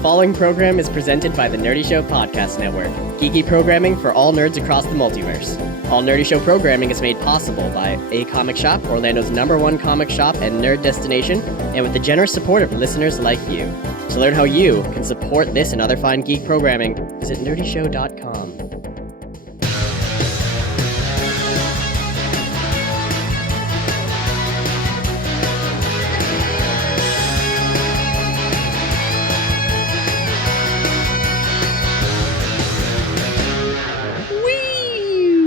following program is presented by the Nerdy Show Podcast Network, geeky programming for all nerds across the multiverse. All Nerdy Show programming is made possible by A Comic Shop, Orlando's #1 comic shop and nerd destination, and with the generous support of listeners like you. To learn how you can support this and other fine geek programming, visit nerdyshow.com.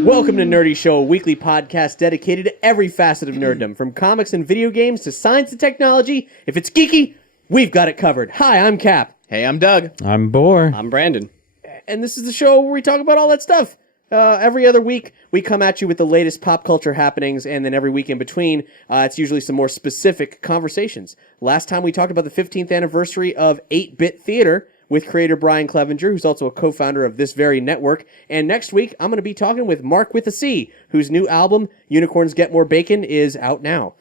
Welcome to Nerdy Show, a weekly podcast dedicated to every facet of nerddom, from comics and video games to science and technology. If it's geeky, we've got it covered. Hi, I'm Cap. Hey, I'm Doug. I'm Boar. I'm Brandon. And this is the show where we talk about all that stuff. Every other week, we come at you with the latest pop culture happenings, and then every week in between, it's usually some more specific conversations. Last time we talked about the 15th anniversary of 8-Bit Theater with creator Brian Clevenger, who's also a co-founder of this very network. And next week, I'm going to be talking with Mark with a C, whose new album, Unicorns Get More Bacon, is out now.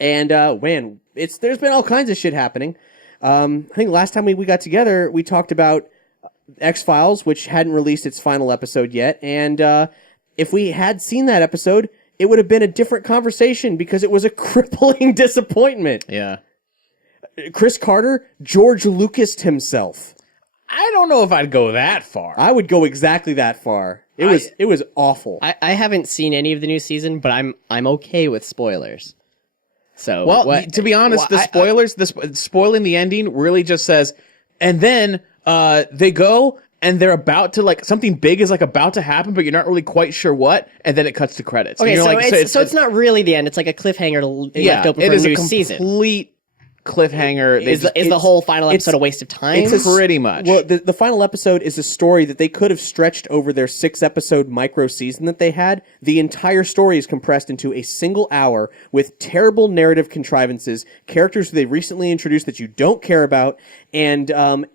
And, man, there's been all kinds of shit happening. I think last time we got together, we talked about X-Files, which hadn't released its final episode yet. And if we had seen that episode, it would have been a different conversation because it was a crippling disappointment. Yeah. Chris Carter, George Lucas himself. I don't know if I'd go that far. I would go exactly that far. It was awful. I haven't seen any of the new season, but I'm okay with spoilers. So, well, to be honest, the spoilers, spoiling the ending really just says, and then they go and they're about to, like, something big is like about to happen, but you're not really quite sure what, and then it cuts to credits. Okay, so, like, it's not really the end. It's like a cliffhanger left open for a new season. Complete cliffhanger. Is the whole final episode a waste of time? It's pretty much. Well, the final episode is a story that they could have stretched over their 6-episode micro season that they had. The entire story is compressed into a single hour with terrible narrative contrivances, characters who they recently introduced that you don't care about, and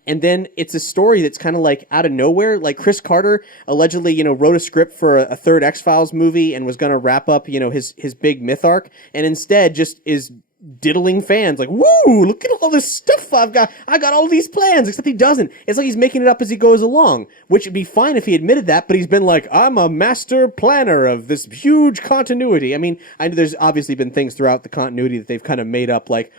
then it's a story that's kind of like out of nowhere. Like Chris Carter allegedly, wrote a script for a third X-Files movie and was going to wrap up, his big myth arc, and instead just is diddling fans like, woo, look at all this stuff I got all these plans, except he doesn't. It's like he's making it up as he goes along, which would be fine if he admitted that, but he's been like, I'm a master planner of this huge continuity. I mean, I know there's obviously been things throughout the continuity that they've kind of made up, like,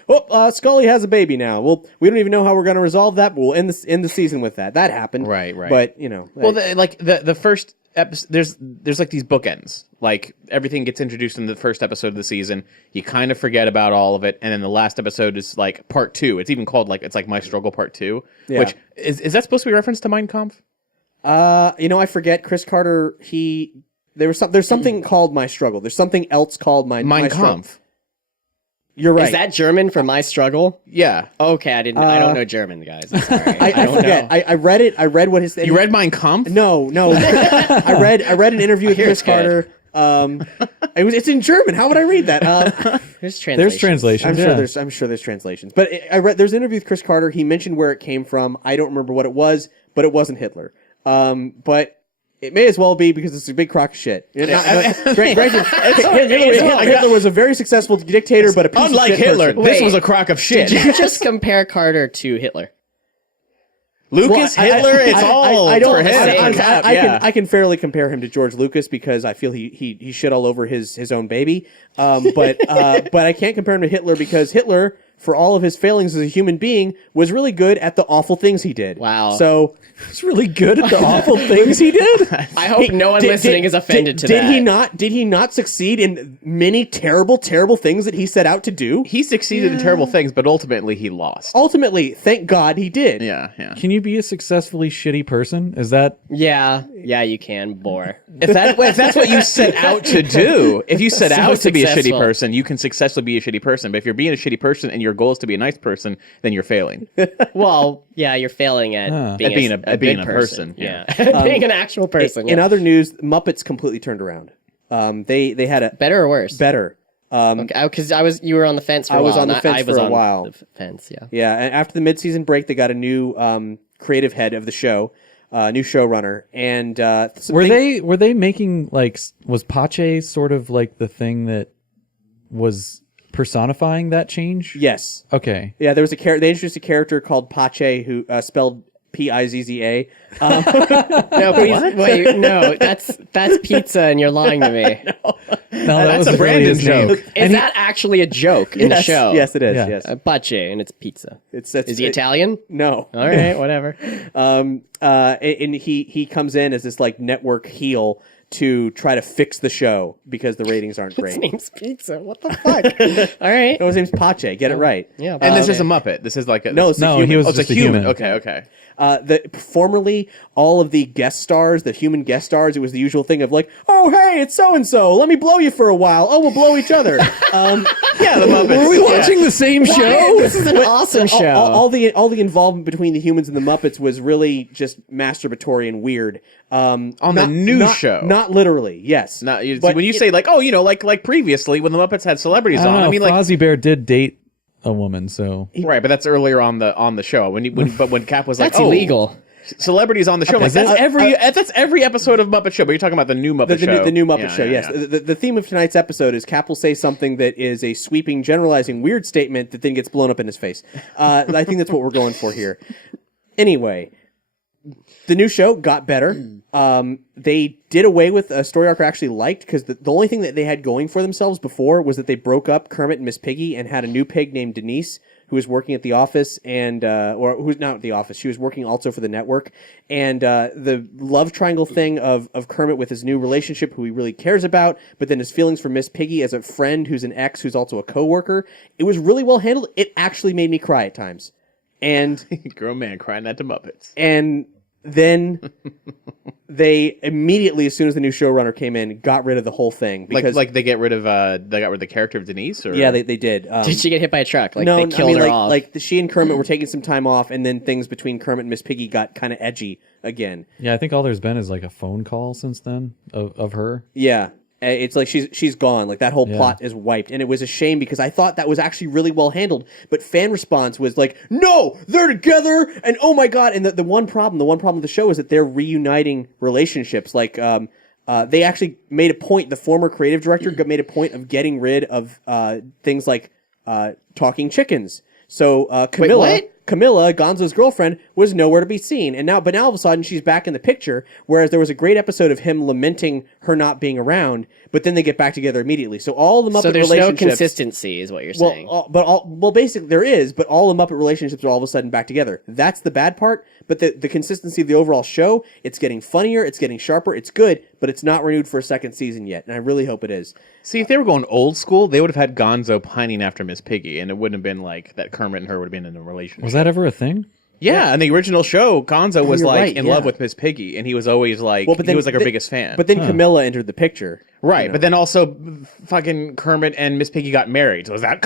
Scully has a baby now. Well, we don't even know how we're going to resolve that, but we'll end the season with that. That happened. Right. But, Well, the first episode, there's like these bookends. Like, everything gets introduced in the first episode of the season. You kind of forget about all of it, and then the last episode is like part 2. It's even called it's like My Struggle Part 2. Yeah. Which is that supposed to be a reference to Mein Kampf? I forget. Chris Carter, there's something called My Struggle. There's something else called My Kampf. You're right. Is that German for My Struggle? Yeah. Okay, I don't know German, guys. I'm sorry. I forget. I read it. I read what his. You read Mein Kampf? No. I read an interview with Chris Carter. It's in German. How would I read that? There's translations. There's translations. I'm sure there's translations. But there's an interview with Chris Carter. He mentioned where it came from. I don't remember what it was, but it wasn't Hitler. But it may as well be because it's a big crock of shit. Granted, Hitler was a very successful dictator, but a piece unlike of shit Hitler, person. this was a crock of shit. Did you just compare Carter to Hitler? Lucas, Hitler, it's all for him. I can fairly compare him to George Lucas because I feel he shit all over his own baby. But I can't compare him to Hitler because Hitler, for all of his failings as a human being, was really good at the awful things he did. Wow. So he's really good at the awful things he did. I hope no one listening is offended to that. Did he not succeed in many terrible things that he set out to do? He succeeded in terrible things, but ultimately he lost. Ultimately, thank God he did. Yeah. Can you be a successfully shitty person? Is that... Yeah, you can, Boar. If that's what you set out to do, if you set out to be a shitty person, you can successfully be a shitty person. But if you're being a shitty person and your goal is to be a nice person, then you're failing. Well, yeah, you're failing at being a good person. Yeah, being an actual person. In other news, Muppets completely turned around. They had a better or worse? Better. Because you were on the fence for a while. I was on the fence for a while. The fence, yeah. Yeah, and after the mid-season break, they got a new creative head of the show, new showrunner, and were they making was Pache sort of like the thing that was personifying that change? Yes. Okay. Yeah, there was they introduced a character called Pache who spelled Pizza. No, please, wait, no, that's pizza, and you're lying to me. No, That's a really Brandon his name. joke. Is that actually a joke in the Yes. show? Yes, it is. Yeah. Yes. Pace, and it's pizza. Is he it- Italian? No. All right, whatever. And he comes in as this like network heel to try to fix the show because the ratings aren't His great. name's Pizza. What the fuck? All right. No, his name's Pache. Get it right. Yeah. And this okay. is a Muppet. This is like a No, it's a No, human. he was Oh, it's just a a human. human. Okay. Formerly, all of the guest stars, the human guest stars, it was the usual thing of like, oh, hey, it's so-and-so. Let me blow you for a while. Oh, we'll blow each other. Yeah, the Muppets. Were we watching the same show? This is an awesome show. All the involvement between the humans and the Muppets was really just masturbatory and weird. On the new show. Not literally, yes. Not, But when you it- say like, oh, like previously when the Muppets had celebrities I don't on. know. I mean, like, Fozzie Bear did date a woman, so right, but that's earlier on the show. When Cap was like, That's oh, illegal. celebrities on the show. Like, that's every episode of Muppet Show. But you're talking about the new Muppet Show. The new Muppet Yeah, Show, yeah, yes. yeah. The theme of tonight's episode is Cap will say something that is a sweeping, generalizing, weird statement that then gets blown up in his face. I think that's what we're going for here. Anyway, the new show got better. They did away with a story arc I actually liked because the only thing that they had going for themselves before was that they broke up Kermit and Miss Piggy and had a new pig named Denise who was working at the office and or who's not at the office. She was working also for the network. And the love triangle thing of Kermit with his new relationship who he really cares about, but then his feelings for Miss Piggy as a friend who's an ex who's also a coworker. It was really well handled. It actually made me cry at times. And Grown man crying that to Muppets. and then they immediately, as soon as the new showrunner came in, got rid of the whole thing because Like they got rid of the character of Denise. Or yeah, they did. Did she get hit by a truck? Like no, they killed I mean, her like, off. like she and Kermit were taking some time off, and then things between Kermit and Miss Piggy got kind of edgy again. yeah, I think all there's been is like a phone call since then of her. Yeah. It's like she's gone. Like that whole plot is wiped, and it was a shame because I thought that was actually really well handled. But fan response was like, "No, they're together!" And oh my god! And the one problem with the show is that they're reuniting relationships. Like they actually made a point. The former creative director made a point of getting rid of things like talking chickens. So Camilla. Wait, what? Camilla, Gonzo's girlfriend, was nowhere to be seen. But now all of a sudden she's back in the picture, whereas there was a great episode of him lamenting her not being around, but then they get back together immediately. So all the Muppet so there's no relationships... consistency, is what you're saying. Well, basically there is, but all the Muppet relationships are all of a sudden back together. That's the bad part, but the consistency of the overall show, it's getting funnier, it's getting sharper, it's good, but it's not renewed for a second season yet, and I really hope it is. See, if they were going old school, they would have had Gonzo pining after Miss Piggy, and it wouldn't have been like that. Kermit and her would have been in a relationship. Was that ever a thing? Yeah, in the original show, Gonzo was you're like right, in yeah. love with Miss Piggy, and he was always like, he was like her biggest fan. But then Camilla entered the picture. Right, you know. but then also fucking Kermit and Miss Piggy got married. So is that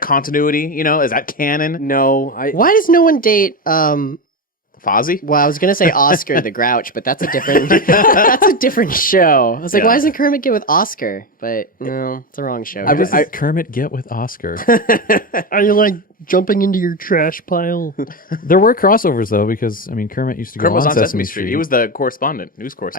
continuity? You know, is that canon? No, Why does no one date Fozzie? well, I was gonna say Oscar the Grouch, but that's a different show. I was like, Yeah. why doesn't Kermit get with Oscar? But no, it's the wrong show. How does Kermit get with Oscar? Are you like jumping into your trash pile? There were crossovers though, because I mean Kermit used to go Kermit was on on Sesame Street. He was the news I correspondent.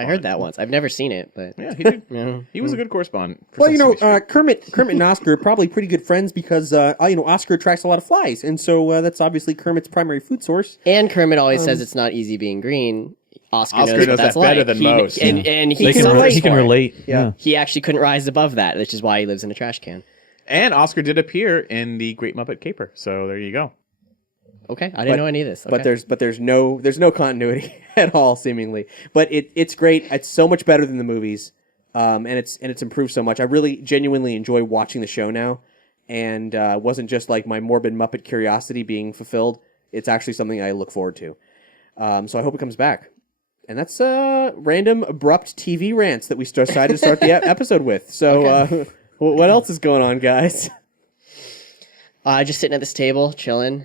heard that once. I've never seen it, but Yeah, he did. He was a good correspondent. for Well, Sesame Street. Kermit and Oscar are probably pretty good friends because, Oscar attracts a lot of flies, and so that's obviously Kermit's primary food source. and Kermit always says it's not easy being green. Oscar knows knows what that's that better like. than He- most. and he He can, suffers he can for it. relate. Yeah. Yeah. He actually couldn't rise above that, which is why he lives in a trash can. And Oscar did appear in the Great Muppet Caper. So there you go. Okay, I didn't know any of this. But Okay. there's no continuity at all, seemingly. But it's great. It's so much better than the movies, and it's improved so much. I really genuinely enjoy watching the show now, and wasn't just like my morbid Muppet curiosity being fulfilled. It's actually something I look forward to. So I hope it comes back. And that's random, abrupt TV rants that we decided to start the episode with. So what else is going on, guys? Just sitting at this table, chilling.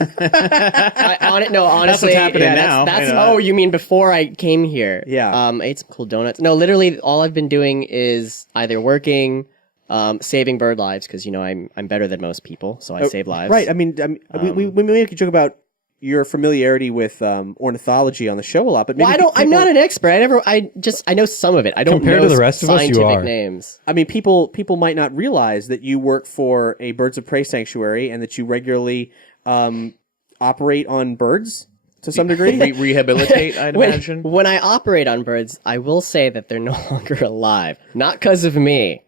Honestly, That's what's happening now. That's I know. oh, you mean before I came here? Yeah. I ate some cool donuts. No, literally, all I've been doing is either working, saving bird lives because I'm better than most people, so I save lives. Right. I mean, we make a joke about your familiarity with ornithology on the show a lot, but maybe I'm not an expert. I know some of it. I don't Compared know to the rest of us, you scientific are. names. I mean, people might not realize that you work for a birds of prey sanctuary and that you regularly operate on birds to some degree. Rehabilitate, I'd imagine. When I operate on birds, I will say that they're no longer alive. Not because of me.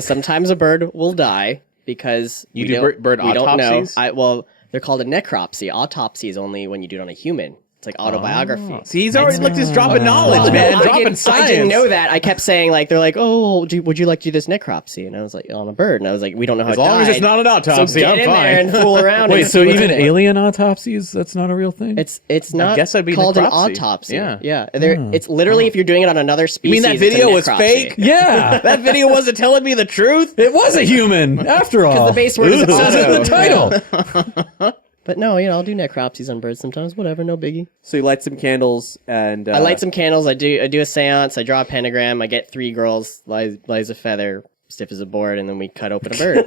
Sometimes a bird will die because You do bird we autopsies? don't know. Well, they're called a necropsy. Autopsy is only when you do it on a human. It's like autobiography. See, he's already just dropping knowledge, man. Dropping science. I didn't know that. I kept saying, they're like, oh, would you like to do this necropsy? And I was like, on a bird. And I was like, we don't know how As it long as died. it's not an autopsy, So get I'm in fine. there and fool around. Wait, and so see what's even in it. alien autopsies, that's not a real thing? It's not I guess that'd be called an necropsy. autopsy. Yeah. Yeah. It's literally if you're doing it on another You species. mean that it's a video was necropsy. fake? Yeah. That video wasn't telling me the truth? It was a human, after all. The base word is It says it in auto. the title. But no, I'll do necropsies on birds sometimes. Whatever, no biggie. So you light some candles and I light some candles. I do a seance. I draw a pentagram. I get 3 girls, lies a feather, stiff as a board, and then we cut open a bird.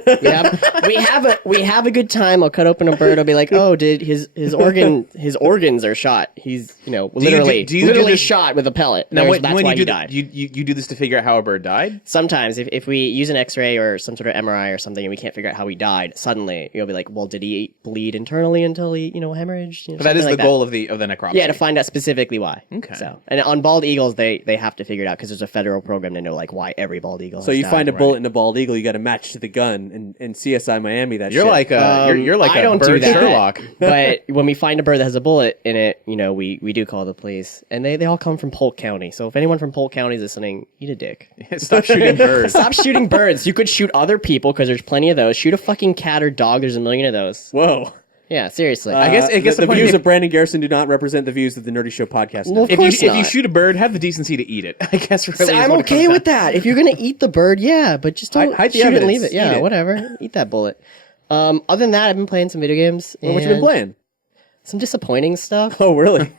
we have a good time. I'll cut open a bird. I'll be like, oh, did his organs are shot. He's literally do you do this- shot with a pellet. Now, That's when why you he do died. you do this to figure out how a bird died? Sometimes, if we use an X-ray or some sort of MRI or something, and we can't figure out how he died, suddenly you'll be like, well, did he bleed internally until he hemorrhaged? But that is something the like goal of the necropsy. Yeah, to find out specifically why. Okay. So, and on bald eagles, they have to figure it out because there's a federal program to know why every bald eagle. So has you died. find a bullet in a bald eagle, you got to match to the gun. And CSI Miami, that You're shit. like a you're like I a don't do bird that. Sherlock. But when we find a bird that has a bullet in it, we do call the police, and they all come from Polk County. So if anyone from Polk County is listening, eat a dick. Stop shooting birds. Stop shooting birds. You could shoot other people because there's plenty of those. Shoot a fucking cat or dog. There's a million of those. Whoa. Yeah, seriously. I guess the point views is- of Brandon Garrison do not represent the views of the Nerdy Show podcast. Well, Network. of course if you not. shoot a bird, have the decency to eat it. I guess really is I'm what it okay comes with that. If you're gonna eat the bird, yeah, but just don't Hide the shoot it and evidence. leave it. Yeah, Eat it. whatever. Eat that bullet. Other than that, I've been playing some video games. What you been and playing? Some disappointing stuff. Oh, really?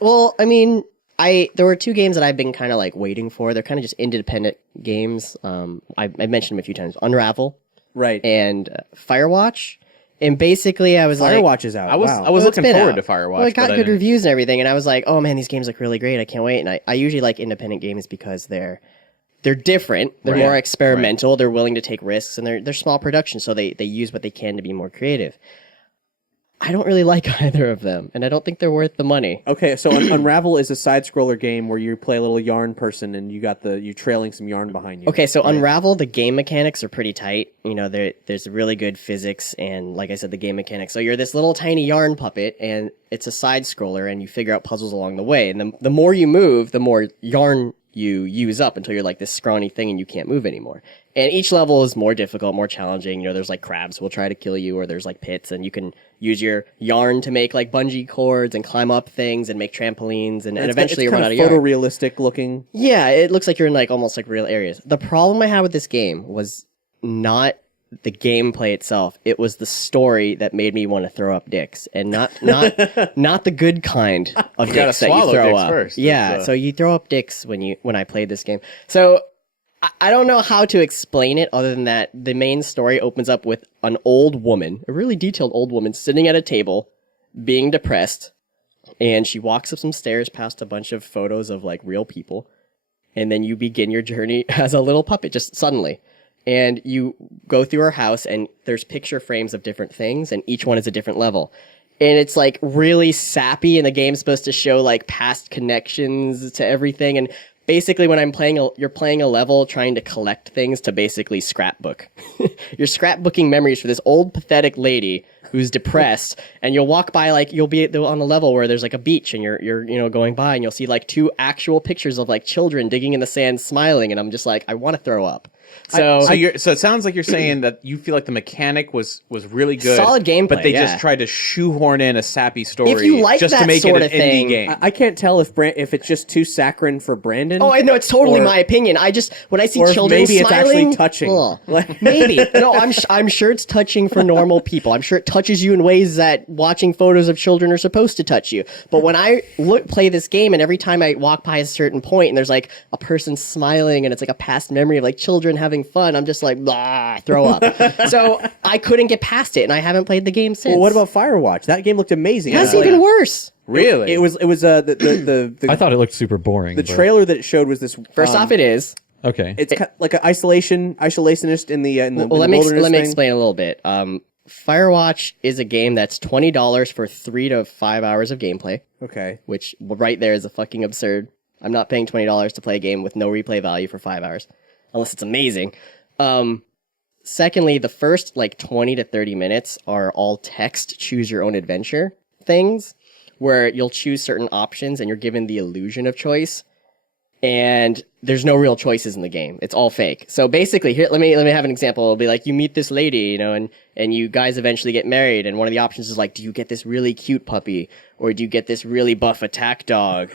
Well, I mean, there were 2 games that I've been kind of waiting for. They're kind of just independent games. I mentioned them a few times. Unravel Right. and Firewatch. And basically, I was Firewatch is out. I was Wow. I was Well, it's looking been forward out. to Firewatch. Well, it got but I good didn't- reviews and everything, and I was like, oh man, these games look really great. I can't wait. And I usually like independent games because they're different. They're Right. more experimental. They're willing to take risks, and they're small productions, so they use what they can to be more creative. I don't really like either of them, and I don't think they're worth the money. Okay, so Unravel is a side-scroller game where you play a little yarn person and you trailing some yarn behind you. Okay, so Unravel, the game mechanics are pretty tight. There's really good physics and, like I said, the game mechanics. So you're this little tiny yarn puppet, and it's a side scroller, and you figure out puzzles along the way. And the more you move, the more yarn you use up until you're like this scrawny thing and you can't move anymore. And each level is more difficult, more challenging. There's crabs who will try to kill you, or there's pits, and you can use your yarn to make bungee cords and climb up things and make trampolines, and eventually you run out of yarn. photorealistic looking. Yeah, it looks like you're in almost real areas. The problem I had with this game was not the gameplay itself. It was the story that made me want to throw up dicks, and not the good kind of gotta dicks that you swallow throw dicks up. first. Yeah, That's, so you throw up dicks when I played this game. So I don't know how to explain it other than that the main story opens up with an old woman, a really detailed old woman, sitting at a table, being depressed, and she walks up some stairs past a bunch of photos of real people, and then you begin your journey as a little puppet just suddenly. And you go through her house, and there's picture frames of different things, and each one is a different level. And it's really sappy, and the game's supposed to show past connections to everything. And basically, when you're playing a level trying to collect things to basically scrapbook. You're scrapbooking memories for this old pathetic lady who's depressed, and you'll walk by you'll be on a level where there's a beach, and you're going by, and you'll see 2 actual pictures of children digging in the sand smiling, and I'm just I want to throw up. So So it sounds like you're saying that you feel like the mechanic was really good, Solid gameplay, but they yeah. just tried to shoehorn in a sappy story If you like just to that make sort it of an indie thing, game. I can't tell if it's just too saccharine for Brandon. Oh, I know, it's totally or- my opinion. I just when I see or if children maybe it's smiling, actually touching. ugh. Maybe no, I'm sure it's touching for normal people. I'm sure it touches you in ways that watching photos of children are supposed to touch you. But when I play this game, and every time I walk by a certain point, and there's a person smiling, and it's a past memory of children having fun. I'm just like, blah, throw up. So I couldn't get past it, and I haven't played the game since. Well, what about Firewatch? That game looked amazing. That's even worse. Really? It was the I thought it looked super boring. the but- trailer that it showed was this. First off, it is. Okay. It's like an isolationist in the Well, let me wilderness thing. explain a little bit. Firewatch is a game that's $20 for 3 to 5 hours of gameplay, Okay. which right there is a fucking absurd. I'm not paying $20 to play a game with no replay value for 5 hours, unless it's amazing. Secondly, the first 20 to 30 minutes are all text, choose your own adventure things, where you'll choose certain options and you're given the illusion of choice. And there's no real choices in the game. It's all fake. So basically, here, let me have an example. It'll be like, you meet this lady, and you guys eventually get married, and one of the options is like, do you get this really cute puppy, or do you get this really buff attack dog?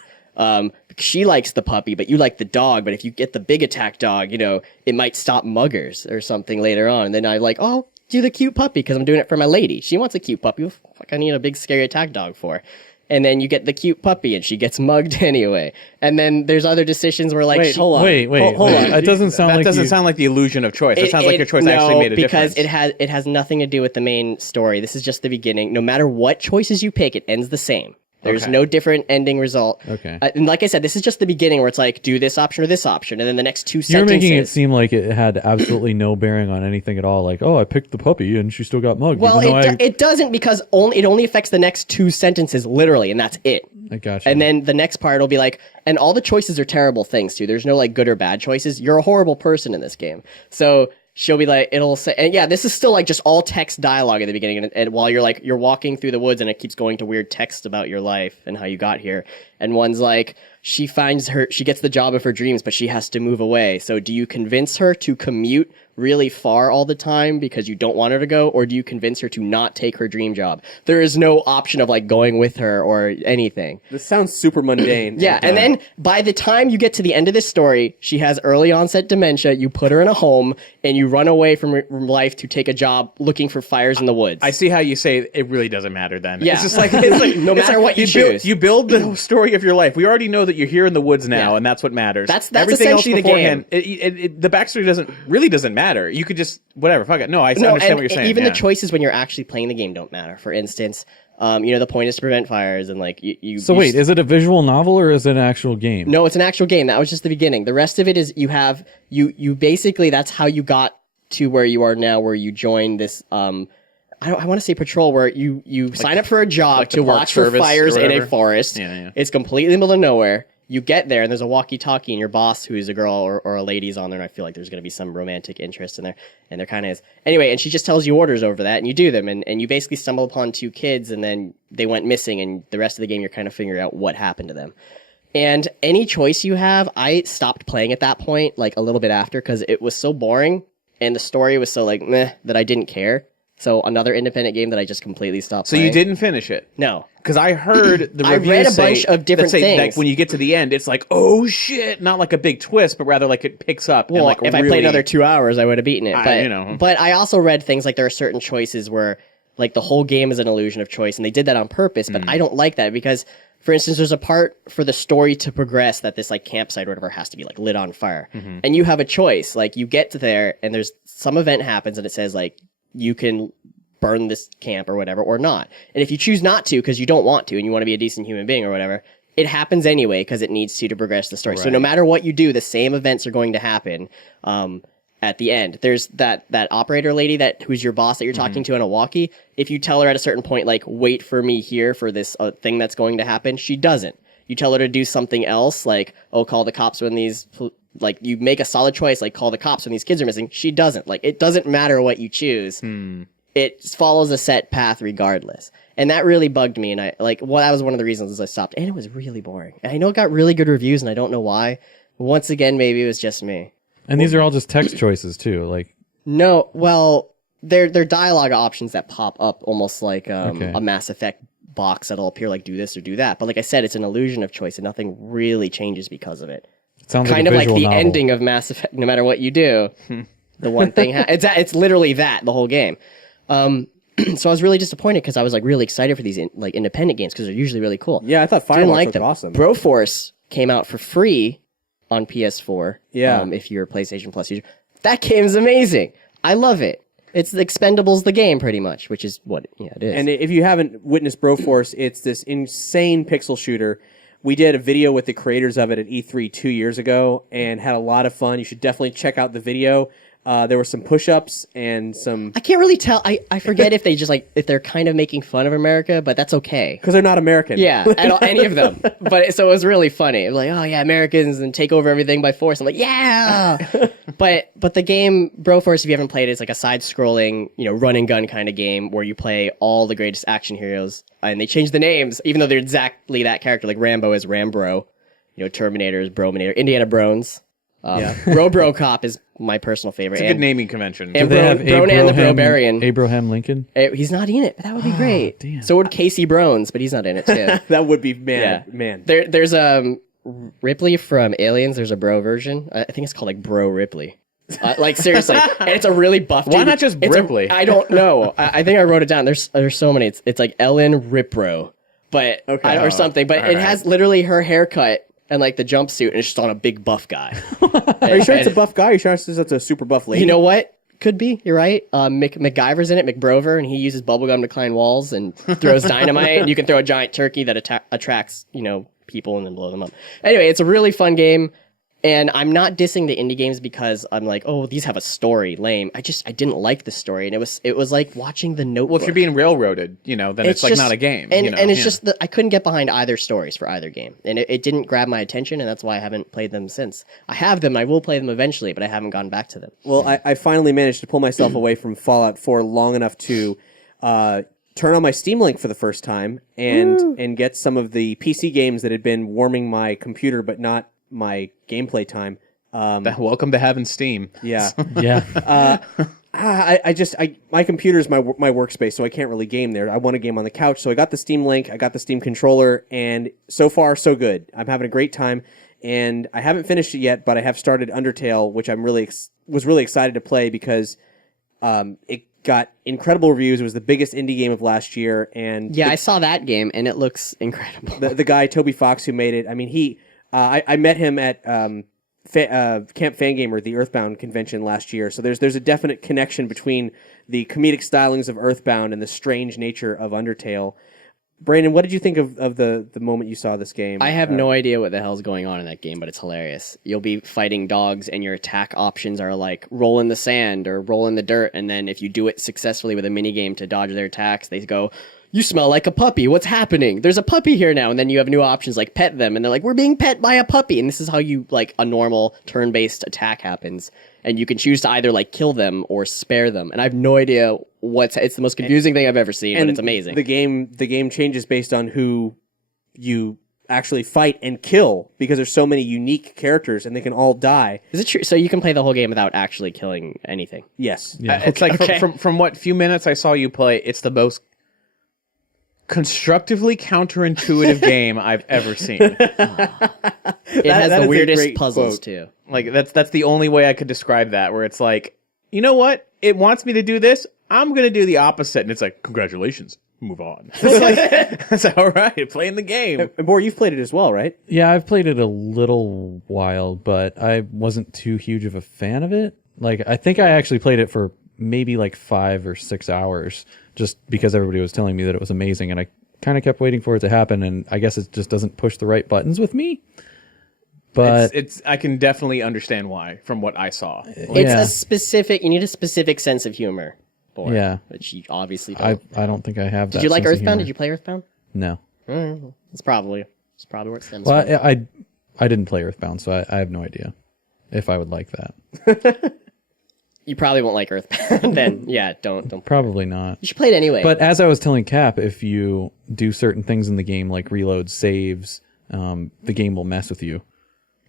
She likes the puppy, but you like the dog, but if you get the big attack dog, it might stop muggers or something later on. And then I'm like, oh, do the cute puppy, because I'm doing it for my lady. She wants a cute puppy. What the fuck I need a big scary attack dog for? And then you get the cute puppy, and she gets mugged anyway. And then there's other decisions where Wait, hold on. Wait. Hold on. It doesn't sound That like doesn't you- sound like the illusion of choice. It sounds like your choice actually made a difference. because it has nothing to do with the main story. This is just the beginning. No matter what choices you pick, it ends the same. There's Okay. no different ending result. Okay. And like I said, this is just the beginning where it's like, do this option or this option. And then the next two You're sentences. making it seem like it had absolutely no bearing on anything at all. Like, oh, I picked the puppy and she still got mugged. Well, even though it doesn't, because it only affects the next two sentences, literally, and that's it. I gotcha. And then the next part will be like, and all the choices are terrible things too. There's no good or bad choices. You're a horrible person in this game. So she'll be like, it'll say, and yeah, this is still just all text dialogue at the beginning. And while you're walking through the woods, and it keeps going to weird text about your life and how you got here. And one's like, she gets the job of her dreams, but she has to move away. So do you convince her to commute really far all the time because you don't want her to go, or do you convince her to not take her dream job? There is no option of going with her or anything. This sounds super mundane. Yeah, and then by the time you get to the end of this story, she has early onset dementia. You put her in a home, and you run away from life to take a job looking for fires in the woods. I see how you say it really doesn't matter then. Yeah. It's just no matter what you choose. You build the story of your life. We already know that you're here in the woods now, and that's what matters. That's Everything essentially else the game. beforehand, the backstory doesn't matter. You could just, whatever, fuck it. No, I understand what you're saying. Even yeah. the choices when you're actually playing the game don't matter. For instance, the point is to prevent fires, and you. So wait, is it a visual novel or is it an actual game? No, it's an actual game. That was just the beginning. The rest of it is you basically, that's how you got to where you are now, where you join this I want to say patrol, where you sign up for a job the to Park watch for Service or fires in a whatever. forest. Yeah. It's completely in the middle of nowhere. You get there, and there's a walkie-talkie, and your boss, who is a girl or a lady's on there, and I feel like there's going to be some romantic interest in there, and there kind of is. Anyway, and she just tells you orders over that, and you do them, and you basically stumble upon two kids, and then they went missing, and the rest of the game you're kind of figuring out what happened to them. And any choice you have, I stopped playing at that point, a little bit after, because it was so boring, and the story was so meh, that I didn't care. So another independent game that I just completely stopped So playing. you didn't finish it? No. Because I heard the I reviews read a say- bunch of different that say, things. when you get to the end, it's like, oh shit, not like a big twist, but rather it picks up. Well, and if I really, played another 2 hours, I would have beaten it. But, but I also read things there are certain choices where the whole game is an illusion of choice, and they did that on purpose, but I don't like that because, for instance, there's a part for the story to progress that this campsite or whatever has to be lit on fire. And you have a choice. You get to there, and there's some event happens, and it says you can burn this camp or whatever, or not. And if you choose not to because you don't want to and you want to be a decent human being or whatever, it happens anyway because it needs to progress the story. So no matter what you do, the same events are going to happen at the end. There's that operator lady who's your boss that you're talking to on a walkie. If you tell her at a certain point, wait for me here for this thing that's going to happen, she doesn't. You tell her to do something else, call the cops when these... you make a solid choice, call the cops when these kids are missing. She doesn't. It doesn't matter what you choose. It follows a set path regardless. And that really bugged me. And that was one of the reasons I stopped. And it was really boring. And I know it got really good reviews, and I don't know why. Once again, maybe it was just me. And these are all just text choices too. No, well, they're dialogue options that pop up almost like a Mass Effect box that'll appear do this or do that. But like I said, it's an illusion of choice, and nothing really changes because of it. It sounds kind like of a visual the novel. ending of Mass Effect. No matter what you do, the one thing it's literally that the whole game. So I was really disappointed because I was really excited for these independent games because they're usually really cool. Yeah, I thought Didn't Firewatch like looked them. awesome. Broforce came out for free on PS4. Yeah. If you're a PlayStation Plus user. That game's amazing. I love it. It's the Expendables, the game, pretty much, which is what it is. And if you haven't witnessed Broforce, it's this insane pixel shooter. We did a video with the creators of it at E3 2 years ago and had a lot of fun. You should definitely check out the video. There were some push-ups and some... I can't really tell. I forget if they just if they're kind of making fun of America, but that's okay. Because they're not American. Yeah, any of them. But so it was really funny. Like, oh yeah, Americans and take over everything by force. I'm like, yeah. but the game Broforce, if you haven't played it, it's like a side-scrolling, run and gun kind of game where you play all the greatest action heroes, and they changed the names, even though they're exactly that character. Like Rambo is Rambro, Terminator is Brominator, Indiana Brones. Bro Cop is my personal favorite. It's a good naming convention. And Do they have Bronan the Brobarian. Abraham Lincoln? He's not in it, but that would be great. Damn. So would Casey Brones, but he's not in it too. That would be, man. There's Ripley from Aliens. There's a bro version. I think it's called like Bro Ripley. Seriously, and it's a really buff dude. Why not just Ripley? I don't know. I think I wrote it down. There's so many. It's like Ellen Ripro, but or something. But it has literally her haircut and like the jumpsuit, and it's just on a big buff guy. Are you sure it's a buff guy? Are you sure it's a super buff lady? You know what? Could be. You're right. MacGyver's in it, McBrover, and he uses bubblegum to climb walls and throws dynamite. And you can throw a giant turkey that attracts, people and then blow them up. Anyway, it's a really fun game. And I'm not dissing the indie games because I'm like, oh, these have a story, lame. I didn't like the story, and it was like watching The Notebook. Well, if you're being railroaded, then it's like not a game. And it's just that I couldn't get behind either stories for either game, and it didn't grab my attention, and that's why I haven't played them since. I have them, I will play them eventually, but I haven't gone back to them. Well, I finally managed to pull myself away from Fallout 4 long enough to turn on my Steam Link for the first time and get some of the PC games that had been warming my computer, but not my gameplay time. Welcome to having Steam. Yeah. Yeah. My computer is my workspace, so I can't really game there. I want to game on the couch, so I got the Steam Link, I got the Steam controller, and so far so good. I'm having a great time, and I haven't finished it yet, but I have started Undertale, which I'm was really excited to play because it got incredible reviews. It was the biggest indie game of last year, and I saw that game, and it looks incredible. The guy Toby Fox who made it, I mean, I met him at Camp Fangamer, the Earthbound convention last year. So there's a definite connection between the comedic stylings of Earthbound and the strange nature of Undertale. Brandon, what did you think of the moment you saw this game? I have no idea what the hell's going on in that game, but it's hilarious. You'll be fighting dogs, and your attack options are like roll in the sand or roll in the dirt, and then if you do it successfully with a minigame to dodge their attacks, they go, you smell like a puppy. What's happening? There's a puppy here now. And then you have new options like pet them. And they're like, we're being pet by a puppy. And this is how a normal turn-based attack happens. And you can choose to either kill them or spare them. And I have no idea it's the most confusing thing I've ever seen, but it's amazing. The game changes based on who you actually fight and kill because there's so many unique characters and they can all die. Is it true? So you can play the whole game without actually killing anything? Yes. Yeah. It's from what few minutes I saw you play, it's the most constructively counterintuitive game I've ever seen. It has the weirdest puzzles too. That's the only way I could describe that, where it's like, you know what? It wants me to do this. I'm going to do the opposite. And it's like, congratulations. Move on. It's all right. Playing the game. And Bor, you've played it as well, right? Yeah, I've played it a little while, but I wasn't too huge of a fan of it. I think I actually played it for maybe 5 or 6 hours just because everybody was telling me that it was amazing, and I kind of kept waiting for it to happen, and I guess it just doesn't push the right buttons with me. But I can definitely understand why from what I saw. You need a specific sense of humor. Yeah. Which you obviously don't. I don't think I have that. Did you like sense of Earthbound? humor. Did you play Earthbound? No. It's probably where it stems Well, from. I didn't play Earthbound, so I have no idea if I would like that. You probably won't like Earthbound. Then, yeah, don't. Probably not. You should play it anyway. But as I was telling Cap, if you do certain things in the game, like reload saves, the game will mess with you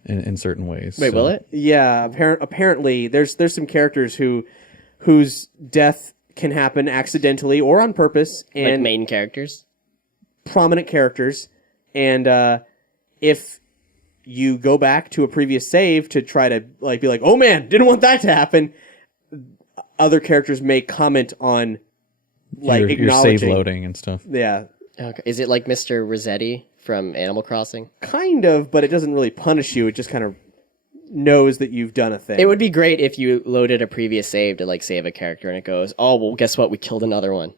in certain ways. Wait, will it? Yeah, apparently there's some characters whose death can happen accidentally or on purpose, and main characters, prominent characters, and if you go back to a previous save to try to be like, oh man, didn't want that to happen, other characters may comment on your acknowledging save loading and stuff. Yeah. Okay. Is it like Mr. Rossetti from Animal Crossing? Kind of, but it doesn't really punish you. It just kind of knows that you've done a thing. It would be great if you loaded a previous save to like save a character and it goes, oh, well, guess what? We killed another one.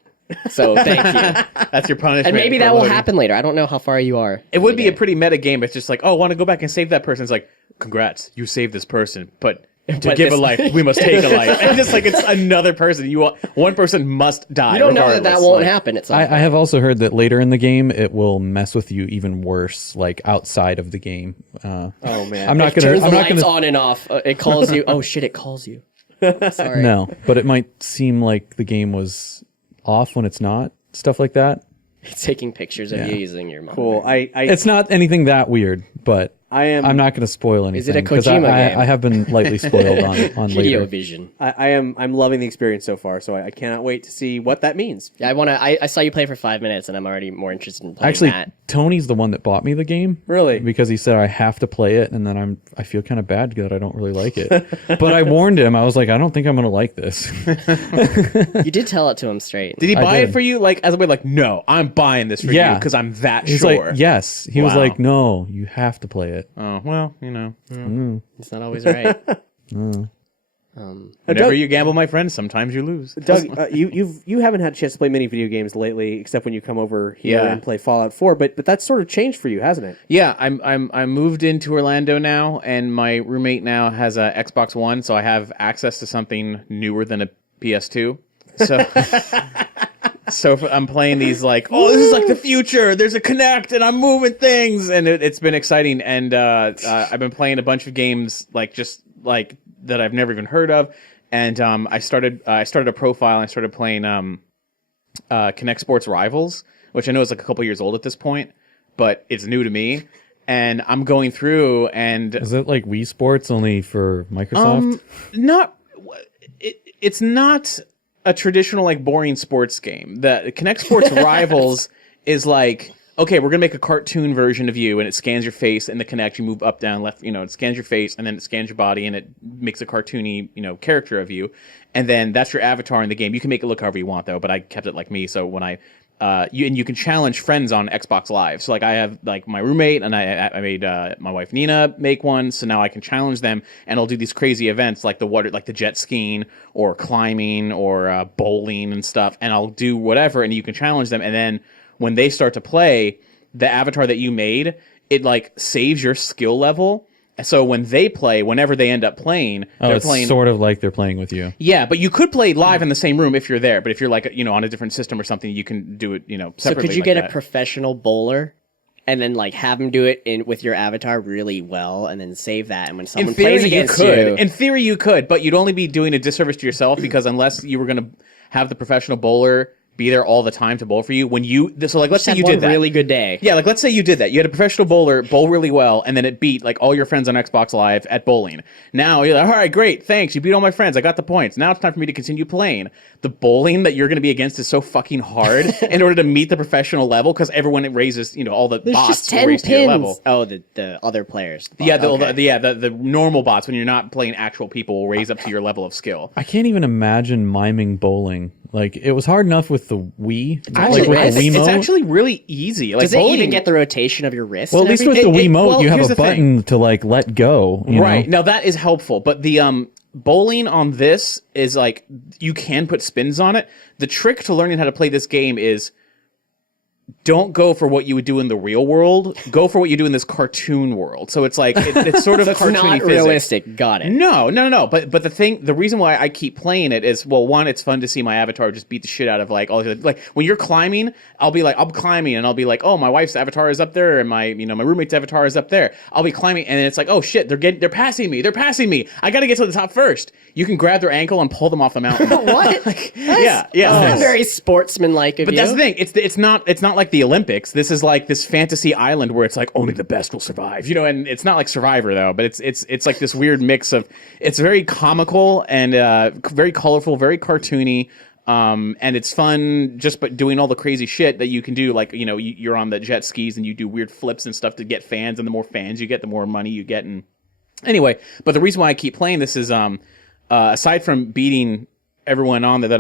So thank you. That's your punishment. And maybe that will happen later. I don't know how far you are. It would be a pretty meta game. It's just like, oh, want to go back and save that person. It's like, congrats, you saved this person, but to give a life, we must take a life. And just like it's another person. One person must die. You don't know that regardless. won't happen. It's I have also heard that later in the game it will mess with you even worse, like outside of the game. oh man, I'm not It gonna. turns I'm the not lights gonna. on and off. It calls you. Oh shit! It calls you. Sorry. No, but it might seem like the game was off when it's not. Stuff like that. It's taking pictures of you using your monitor. cool. It's not anything that weird, but I'm not going to spoil anything. Is it a 'cause Kojima game? I have been lightly spoiled on Video later. vision. I'm loving the experience so far. So I cannot wait to see what that means. Yeah, I saw you play for 5 minutes, and I'm already more interested in playing Actually, that. Tony's the one that bought me the game. Really? Because he said I have to play it, and then I feel kind of bad that I don't really like it. But I warned him. I was like, I don't think I'm going to like this. You did tell it to him straight. Did he buy did. it for you? Like as a way, like no, I'm buying this for you because I'm that He's sure. like, yes. He was Wow. like, no, you have to play it. Oh well, you know. It's not always right. Whenever you gamble, my friend, sometimes you lose. Doug, you haven't had a chance to play many video games lately, except when you come over here Yeah. and play Fallout 4. But that's sort of changed for you, hasn't it? Yeah, I moved into Orlando now, and my roommate now has a Xbox One, so I have access to something newer than a PS2. So, I'm playing these like, oh, this is like the future. There's a Kinect, and I'm moving things, and it's been exciting. And I've been playing a bunch of games like just like that I've never even heard of. And I started a profile. And I started playing Kinect Sports Rivals, which I know is like a couple years old at this point, but it's new to me. And I'm going through, and Is it like Wii Sports only for Microsoft? it's not a traditional like boring sports game. The Kinect Sports Rivals is like, okay, we're gonna make a cartoon version of you, and it scans your face in the Kinect. You move up, down, left. You know, it scans your face, and then it scans your body, and it makes a cartoony, character of you. And then that's your avatar in the game. You can make it look however you want, though. But I kept it like me. So when you can challenge friends on Xbox Live. So like I have like my roommate, and I made my wife Nina make one. So now I can challenge them, and I'll do these crazy events like the jet skiing or climbing or bowling and stuff. And I'll do whatever, and you can challenge them, and then when they start to play, the avatar that you made, it like saves your skill level. So when they play, whenever they end up playing, they're playing sort of like they're playing with you. Yeah, but you could play live in the same room if you're there. But if you're like on a different system or something, you can do it separately. So could you like get that. a professional bowler and then like have him do it with your avatar really well, and then save that, and when someone plays against you, in theory you could, but you'd only be doing a disservice to yourself because unless you were going to have the professional bowler be there all the time to bowl for you. Let's say you did that. Really good day. Yeah, like let's say you did that. You had a professional bowler bowl really well, and then it beat like all your friends on Xbox Live at bowling. Now you're like, all right, great, thanks. You beat all my friends. I got the points. Now it's time for me to continue playing. The bowling that you're going to be against is so fucking hard in order to meet the professional level because everyone raises, all the There's bots just will 10 raise to your pins. level. Oh, the other players. Yeah, Okay. the normal bots when you're not playing actual people will raise up to your level of skill. I can't even imagine miming bowling. Like it was hard enough with the Wii. Actually, like with the it's Wiimote. It's actually really easy. Like Does it bowling, even get the rotation of your wrist? Well, at and least with everything? the Wiimote, well, you have here's a the button to like let go. Right. Know? Now that is helpful, but the bowling on this is like you can put spins on it. The trick to learning how to play this game is don't go for what you would do in the real world. Go for what you do in this cartoon world. So it's like it's sort of That's cartoony not physics. realistic. Got it. No. But the reason why I keep playing it is, well, one, it's fun to see my avatar just beat the shit out of like all like when you're climbing, I'll climbing and I'll be like, oh, my wife's avatar is up there and my my roommate's avatar is up there. I'll be climbing and then it's like, oh shit, they're passing me. I got to get to the top first. You can grab their ankle and pull them off the mountain. What? Yeah. That's not very sportsmanlike of But you. that's the thing. It's not like the Olympics. This is like this fantasy island where it's like only the best will survive. And it's not like Survivor though. But it's like this weird mix of. It's very comical and very colorful, very cartoony. And it's fun just but doing all the crazy shit that you can do. Like you're on the jet skis and you do weird flips and stuff to get fans. And the more fans you get, the more money you get. And anyway, but the reason why I keep playing this is aside from beating everyone on there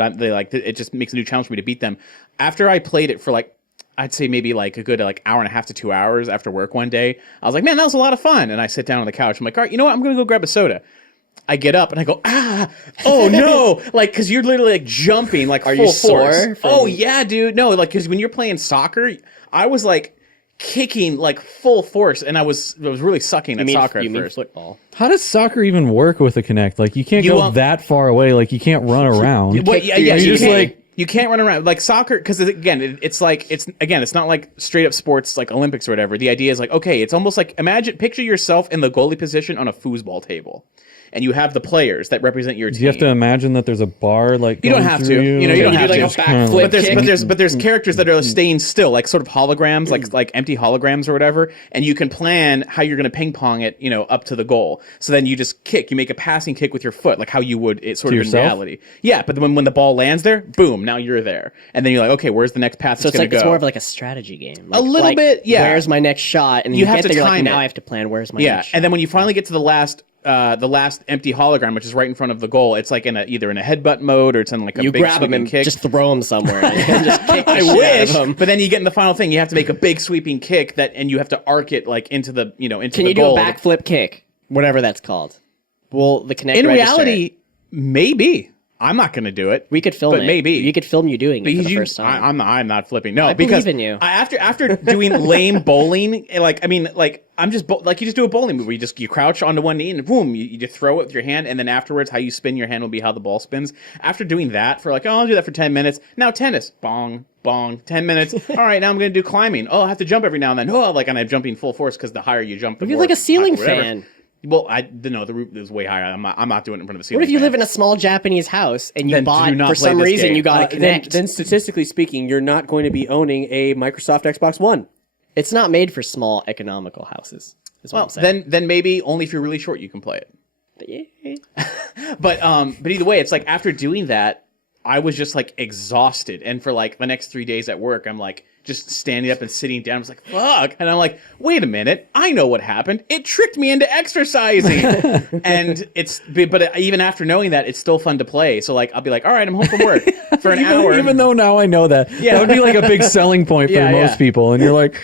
it just makes a new challenge for me to beat them. After I played it for like I'd say maybe like a good like hour and a half to 2 hours after work one day. I was like, man, that was a lot of fun. And I sit down on the couch. I'm like, all right, you know what? I'm going to go grab a soda. I get up and I go, oh no. Like, cause you're literally like jumping like full force. Oh yeah, dude. No, like, cause when you're playing soccer, I was like kicking like full force and I was really sucking at soccer at first. Football. How does soccer even work with a Kinect? Like, you can't go that far away. Like, you can't run around. Well, yeah, you just like... You can't run around like soccer because again, it's not like straight up sports like Olympics or whatever. The idea is like, okay, it's almost like picture yourself in the goalie position on a foosball table, and you have the players that represent your team. Do you have to imagine that there's a bar like you don't have to, you know, you don't have to. Like a backflip but there's characters that are staying still, like sort of holograms, like empty holograms or whatever, and you can plan how you're going to ping pong it, you know, up to the goal. So then you just kick, you make a passing kick with your foot, like how you would it sort of in reality. Yeah, but when the ball lands there, boom, now you're there, and then you're like, okay, where's the next pass? So it's more of like a strategy game, a little bit. Yeah, where's my next shot? And then you have to time time now I have to plan where's my next shot. And then when you finally get to the last empty hologram, which is right in front of the goal, it's like either in a headbutt mode or it's in like a you big grab him and kick. just throw him somewhere. And just kick the I shit wish, out of him. but then you get in the final thing. You have to make a big sweeping kick and you have to arc it like into the into the goal. Can you do a backflip kick, whatever that's called? Well, the Kinect in register reality, maybe. I'm not going to do it. We could film it. Maybe you could film you doing it for the first time. I'm not flipping. No, I because believe in you. After doing lame bowling, I'm just like you just do a bowling move where you crouch onto one knee and boom, you just throw it with your hand, and then afterwards how you spin your hand will be how the ball spins. After doing that for I'll do that for 10 minutes. Now tennis, bong, bong, 10 minutes. All right, now I'm going to do climbing. Oh, I have to jump every now and then. Oh, and I'm jumping full force because the higher you jump, the You're more like a ceiling whatever. fan. Well, the roof is way higher. I'm not doing it in front of a ceiling. What if you fan. live in a small Japanese house and you Then bought do not for play some this reason game. you got a Kinect? Then statistically speaking, you're not going to be owning a Microsoft Xbox One. It's not made for small economical houses. Is what I'm saying. Then maybe only if you're really short you can play it. But either way, it's like after doing that, I was just like exhausted, and for like the next 3 days at work, I'm like just standing up and sitting down. I was like, fuck, and I'm like, wait a minute, I know what happened. It tricked me into exercising, and but even after knowing that, it's still fun to play. So like, I'll be like, all right, I'm home from work for an hour, Even though now I know that, that would be like a big selling point for most people, and you're like,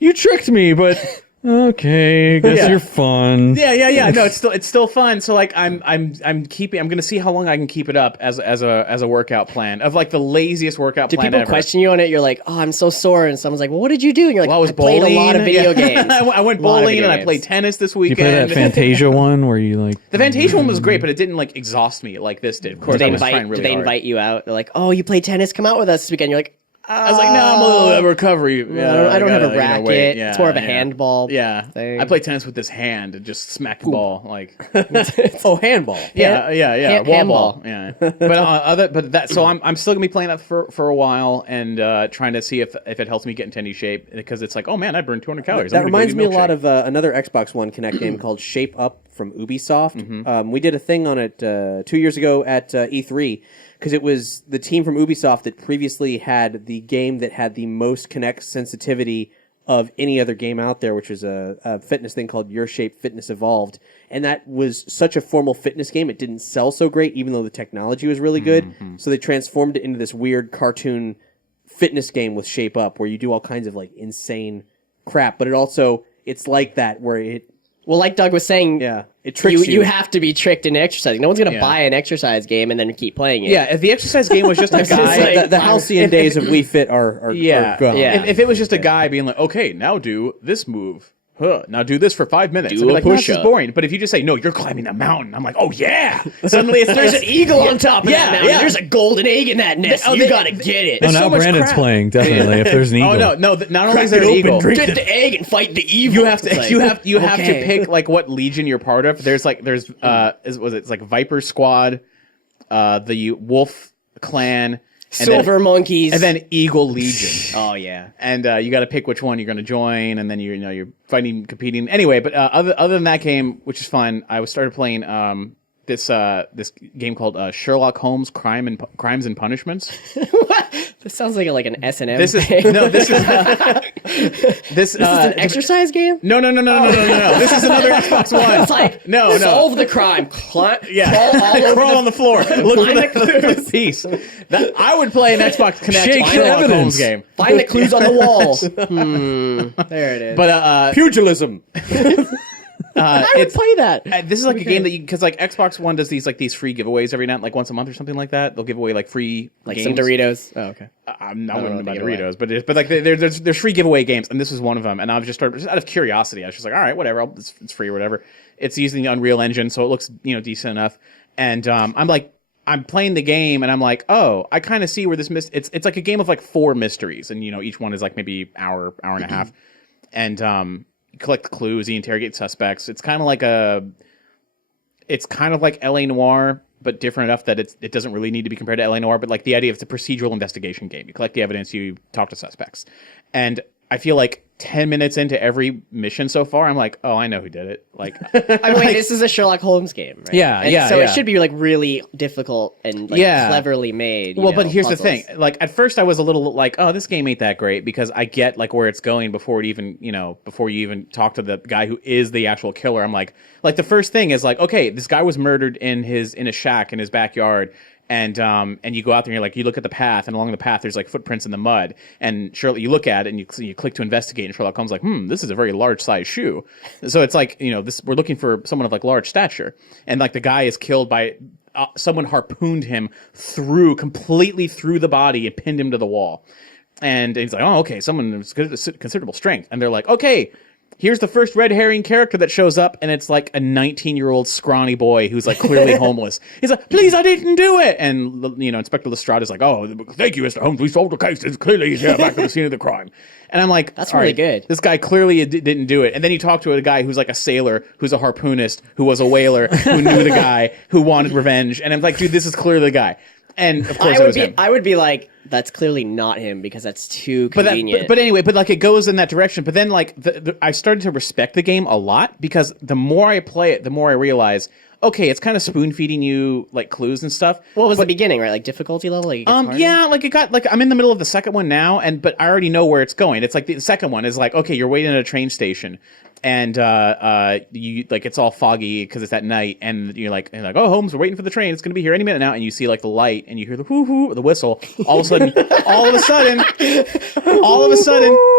you tricked me, but. Okay, I guess you're fun. Yeah. No, it's still fun. So like I'm gonna see how long I can keep it up as a workout plan of like the laziest workout plan ever. Do people question you on it? You're like, oh, I'm so sore, and someone's like, well, what did you do? And you're like, well, I was played a lot of video games. I went bowling and I played tennis this weekend. You play that Fantasia one where you like the Fantasia one was great, but it didn't like exhaust me like this did. Of course, do they invite you out? They're like, oh, you play tennis? Come out with us this weekend. You're like. I was like, no, I'm a little recovery. Yeah, I don't have a racket. It's more of a handball. Yeah, thing. I play tennis with this hand and just smack the ball like. Handball. Yeah. Wall handball. ball. Yeah, but so I'm still gonna be playing that for a while and trying to see if it helps me get into any shape because it's like, oh man, I burned 200 calories. That reminds me a lot of another Xbox One Kinect game called Shape Up from Ubisoft. We did a thing on it 2 years ago at E3. Because it was the team from Ubisoft that previously had the game that had the most Kinect sensitivity of any other game out there, which was a fitness thing called Your Shape Fitness Evolved. And that was such a formal fitness game, it didn't sell so great, even though the technology was really good. So they transformed it into this weird cartoon fitness game with Shape Up, where you do all kinds of like insane crap. But it's like that, where it... Well, like Doug was saying, it tricks you. You have to be tricked into exercising. No one's going to buy an exercise game and then keep playing it. Yeah, if the exercise game was just a guy... Like, the halcyon days of Wii Fit are gone. Yeah. If it was just a guy being like, okay, now do this move. Now do this for 5 minutes. Do I'd be a like, no, this push-up. is boring. But if you just say, no, you're climbing a mountain, I'm like, oh yeah. Suddenly There's an eagle on top of that mountain. Yeah. There's a golden egg in that nest. You got to get it. Oh, now so much Brandon's crap. playing definitely. If there's an eagle. Oh no! Not only is there an eagle, Get the egg and fight the evil. you have to you have to okay. pick like what legion you're part of. It's like Viper Squad, the Wolf Clan, and Silver Monkeys, and then Eagle Legion. Oh yeah. And you got to pick which one you're going to join, and then you're fighting, competing. Anyway, but other than that game, which is fun, I started playing this game called Sherlock Holmes: Crimes and Punishments. What? This sounds like an S&M. This is thing. no. This is This is an exercise game. no. This is another Xbox One. It's like no. solve the crime. Crawl Crawl on the floor. Look for the piece. I would play an Xbox Kinect Shake Sherlock evidence. Holmes game. Find the clues on the walls. There it is. But Pugilism. I would play that. this is like a game that you because like Xbox One does these free giveaways every night, like once a month or something like that. They'll give away like free games. Some Doritos. Oh, okay. I'm not know wouldn't what about they give away. Doritos, but like there's free giveaway games, and this was one of them. And I've just started just out of curiosity. I was just like, all right, whatever, it's free or whatever. It's using the Unreal Engine, so it looks decent enough. And I'm playing the game, and I'm like, oh, I kind of see where this it's like a game of like 4 mysteries, and each one is like maybe hour and a half, and you collect clues, you interrogate suspects. It's kind of like LA Noire, but different enough that it doesn't really need to be compared to LA Noire. But like the idea of it's a procedural investigation game. You collect the evidence, you talk to suspects, and I feel like 10 minutes into every mission so far, I'm like, oh, I know who did it. Like, I mean, this is a Sherlock Holmes game, right? Yeah, So yeah. it should be like really difficult and like cleverly made. Well, but here's puzzles. the thing. Like at first, I was a little like, oh, this game ain't that great because I get like where it's going before you even talk to the guy who is the actual killer. I'm like the first thing is like, okay, this guy was murdered in a shack in his backyard. And you go out there and you look at the path, and along the path there's like footprints in the mud. And Sherlock, you look at it and you click to investigate, and Sherlock Holmes like, this is a very large size shoe. So it's like we're looking for someone of like large stature, and like the guy is killed by someone harpooned him completely through the body and pinned him to the wall. And he's like, oh, okay, someone with considerable strength. And they're like, okay, here's the first red herring character that shows up, and it's like a 19-year-old scrawny boy who's like clearly homeless. He's like, please, I didn't do it. And Inspector Lestrade is like, oh, thank you, Mr. Holmes. We solved the case. It's clearly he's here back to the scene of the crime. And I'm like, that's really good. This guy clearly didn't do it. And then you talk to a guy who's like a sailor, who's a harpoonist, who was a whaler, who knew the guy, who wanted revenge. And I'm like, dude, this is clearly the guy. And of course, I would be like, that's clearly not him because that's too convenient. But anyway, like it goes in that direction. But then like I started to respect the game a lot because the more I play it, the more I realize, okay, it's kind of spoon feeding you like clues and stuff. What was the beginning, right? Like difficulty level? Like yeah, like it got like I'm in the middle of the second one now, but I already know where it's going. It's like the second one is like, okay, you're waiting at a train station. And you like it's all foggy because it's at night, and you're like, oh, Holmes, we're waiting for the train. It's gonna be here any minute now. And you see like the light, and you hear the whoo hoo, the whistle. All of a sudden,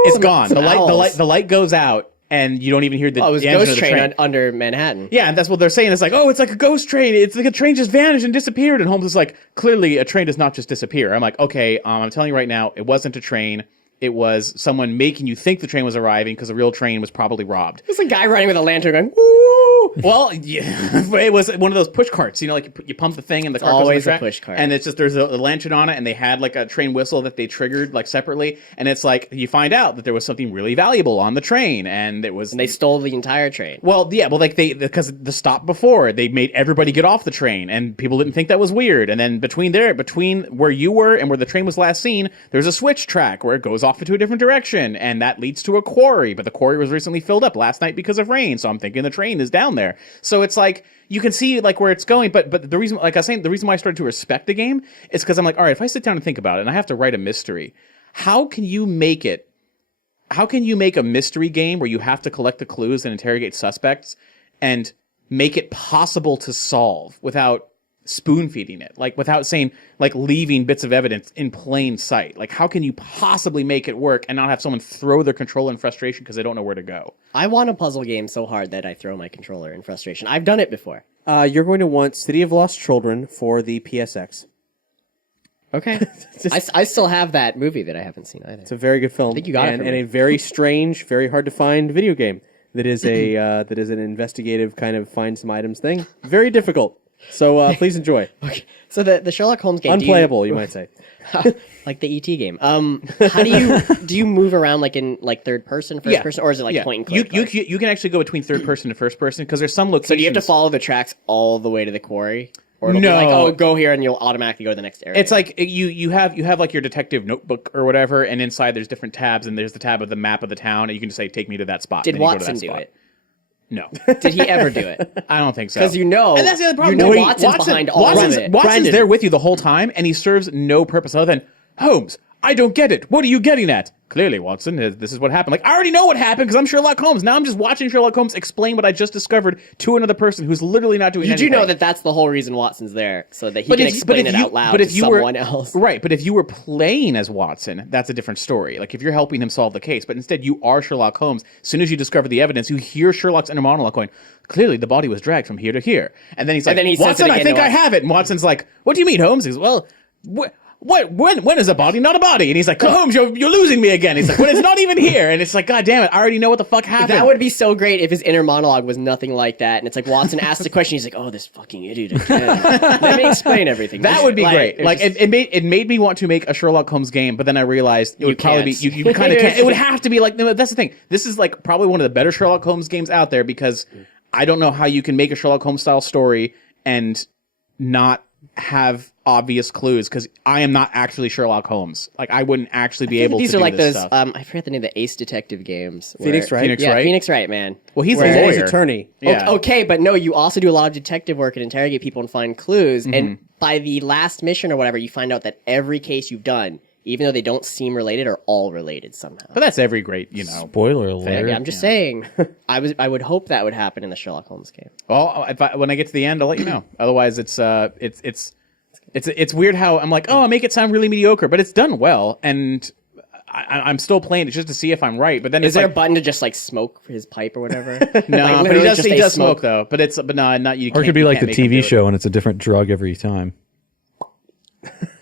it's gone. The light goes out, and you don't even hear the. Oh, it was the engine ghost of the train under Manhattan. Yeah, and that's what they're saying. It's like, oh, it's like a ghost train. It's like a train just vanished and disappeared. And Holmes is like, clearly, a train does not just disappear. I'm like, okay, I'm telling you right now, it wasn't a train. It was someone making you think the train was arriving because the real train was probably robbed. It's a guy running with a lantern going, woo! Well, yeah, it was one of those push carts. Like you pump the thing and the cart goes on the always track, a push cart. and it's just there's a lantern on it, and they had like a train whistle that they triggered like separately, and it's like you find out that there was something really valuable on the train, and it was and they stole the entire train. Well, yeah, because the stop before they made everybody get off the train, and people didn't think that was weird, and then between where you were and where the train was last seen, there's a switch track where it goes off into a different direction, and that leads to a quarry, but the quarry was recently filled up last night because of rain, so I'm thinking the train is down there. So it's like you can see like where it's going, but the reason, like I was saying, the reason why I started to respect the game is because I'm like, all right, if I sit down and think about it, and I have to write a mystery, how can you make a mystery game where you have to collect the clues and interrogate suspects and make it possible to solve without spoon feeding it, like without saying like leaving bits of evidence in plain sight? Like how can you possibly make it work and not have someone throw their controller in frustration because they don't know where to go? I want a puzzle game so hard that I throw my controller in frustration. I've done it before. You're going to want City of Lost Children for the PSX. Okay. I still have that movie that I haven't seen either. It's a very good film. I think you got it from and me. a very strange, very hard to find video game that is an investigative kind of find some items thing. Very difficult. So please enjoy. Okay. So the Sherlock Holmes game, Unplayable, you might say. like the ET game. How do you move around like in like third person, first person, or is it like point and click? You can actually go between third person to first person because there's some locations. So do you have to follow the tracks all the way to the quarry? Or it'll be like, oh, go here and you'll automatically go to the next area. It's like you have like your detective notebook or whatever, and inside there's different tabs, and there's the tab of the map of the town, and you can just say, take me to that spot. Did Watson do it? No. Did he ever do it? I don't think so. Because and that's the other problem. Watson's behind all of it. Watson's there with you the whole time, and he serves no purpose other than, Holmes, I don't get it. What are you getting at? Clearly, Watson, this is what happened. Like, I already know what happened because I'm Sherlock Holmes. Now I'm just watching Sherlock Holmes explain what I just discovered to another person who's literally not doing anything. You do know that that's the whole reason Watson's there, so that he can explain it out loud to someone else. Right, but if you were playing as Watson, that's a different story. Like, if you're helping him solve the case, but instead you are Sherlock Holmes, as soon as you discover the evidence, you hear Sherlock's inner monologue going, clearly the body was dragged from here to here. And then he's like, Watson, I think I have it. And Watson's like, what do you mean, Holmes? He goes, well... When is a body not a body? And he's like, Holmes, you're losing me again. He's like, when it's not even here. And it's like, God damn it, I already know what the fuck happened. That would be so great if his inner monologue was nothing like that. And it's like Watson asks a question, he's like, oh, this fucking idiot again. Let me explain everything. That would be great. Like, it made me want to make a Sherlock Holmes game, but then I realized it would probably be, you kind of can't. It would have to be like, no, that's the thing. This is like probably one of the better Sherlock Holmes games out there because I don't know how you can make a Sherlock Holmes style story and not have obvious clues because I am not actually Sherlock Holmes. Like I wouldn't actually be able to do this stuff. These are like those, I forget the name, the Ace Detective games. Phoenix Wright? Phoenix Wright? Phoenix Wright, man. Well, he's a lawyer. He's attorney. Yeah. Okay, but no, you also do a lot of detective work and interrogate people and find clues. And by the last mission or whatever, you find out that every case you've done, even though they don't seem related, are all related somehow. But that's every great, Spoiler alert. I'm just saying. I would hope that would happen in the Sherlock Holmes game. Well, when I get to the end, I'll let you know. Otherwise, it's weird how I'm like, I make it sound really mediocre, but it's done well, and I'm still playing it just to see if I'm right. But then is there a button to just like smoke his pipe or whatever? No, like, but he does smoke though. But no, not you. Or it could be like the TV show, and it's a different drug every time.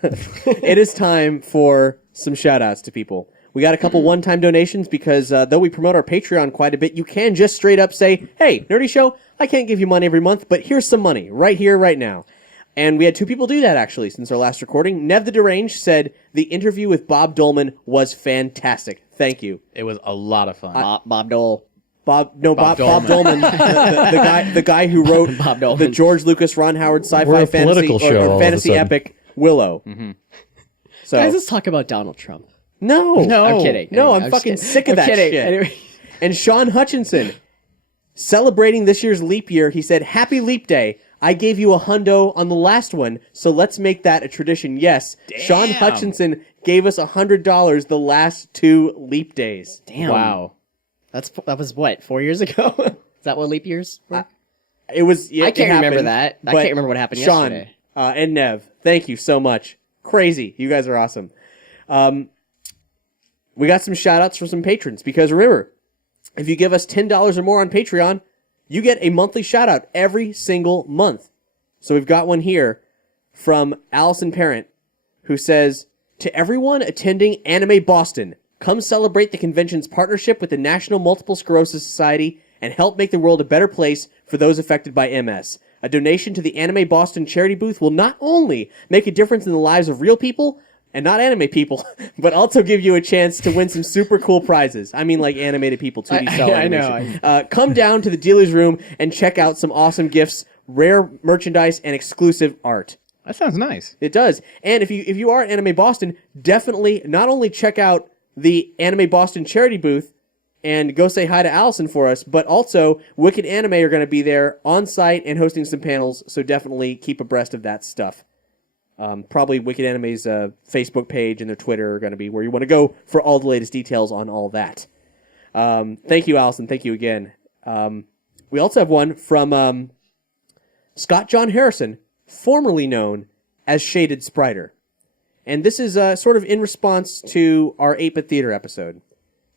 It is time for some shout-outs to people. We got a couple one-time donations because though we promote our Patreon quite a bit, you can just straight up say, hey, Nerdy Show, I can't give you money every month, but here's some money right here, right now. And we had two people do that, actually, since our last recording. Nev the Deranged said, the interview with Bob Dolman was fantastic. Thank you. It was a lot of fun. Bob Dole. Bob Dolman, the guy who wrote the George Lucas, Ron Howard sci-fi fantasy epic Willow. Mm-hmm. So, guys, let's talk about Donald Trump. No, I'm kidding. No, I'm fucking sick of that shit. Anyway. And Sean Hutchinson, celebrating this year's leap year, he said, "Happy Leap Day. I gave you a hundo on the last one, so let's make that a tradition." Yes, damn. Sean Hutchinson gave us $100 the last 2 leap days. Damn. Wow. That was what, 4 years ago? Is that what leap years were? It was. I can't remember that. I can't remember what happened yesterday. Sean and Nev, thank you so much. Crazy. You guys are awesome. We got some shout-outs from some patrons, because remember, if you give us $10 or more on Patreon, you get a monthly shout-out every single month. So we've got one here from Allison Parent, who says, to everyone attending Anime Boston, come celebrate the convention's partnership with the National Multiple Sclerosis Society and help make the world a better place for those affected by MS. A donation to the Anime Boston charity booth will not only make a difference in the lives of real people, and not anime people, but also give you a chance to win some super cool prizes. I mean, like animated people, 2D cell animation. I know. Come down to the dealer's room and check out some awesome gifts, rare merchandise, and exclusive art. That sounds nice. It does. And if you are at Anime Boston, definitely not only check out the Anime Boston charity booth and go say hi to Allison for us, but also Wicked Anime are going to be there on site and hosting some panels, so definitely keep abreast of that stuff. Probably Wicked Anime's Facebook page and their Twitter are going to be where you want to go for all the latest details on all that. Thank you, Allison. Thank you again. We also have one from Scott John Harrison, formerly known as Shaded Spriter. And this is sort of in response to our 8-Bit Theater episode.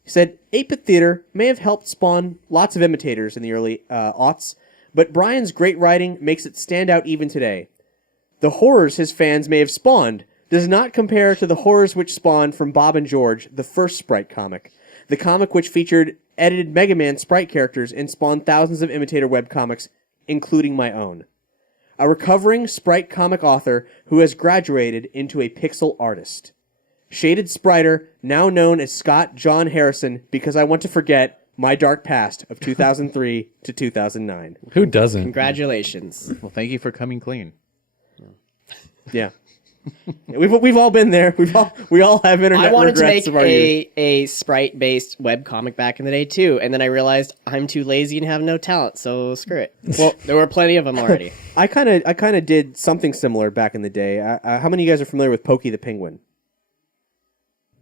He said, 8-Bit Theater may have helped spawn lots of imitators in the early aughts, but Brian's great writing makes it stand out even today. The horrors his fans may have spawned does not compare to the horrors which spawned from Bob and George, the first Sprite comic. The comic which featured edited Mega Man Sprite characters and spawned thousands of imitator webcomics, including my own. A recovering Sprite comic author who has graduated into a pixel artist. Shaded Spriter, now known as Scott John Harrison, because I want to forget my dark past of 2003 to 2009. Who doesn't? Congratulations. Well, thank you for coming clean. Yeah. We've all been there. We all have internet I wanted to regrets make of our youth. a Sprite-based webcomic back in the day, too, and then I realized I'm too lazy and have no talent, so screw it. Well, there were plenty of them already. I kind of did something similar back in the day. How many of you guys are familiar with Pokey the Penguin?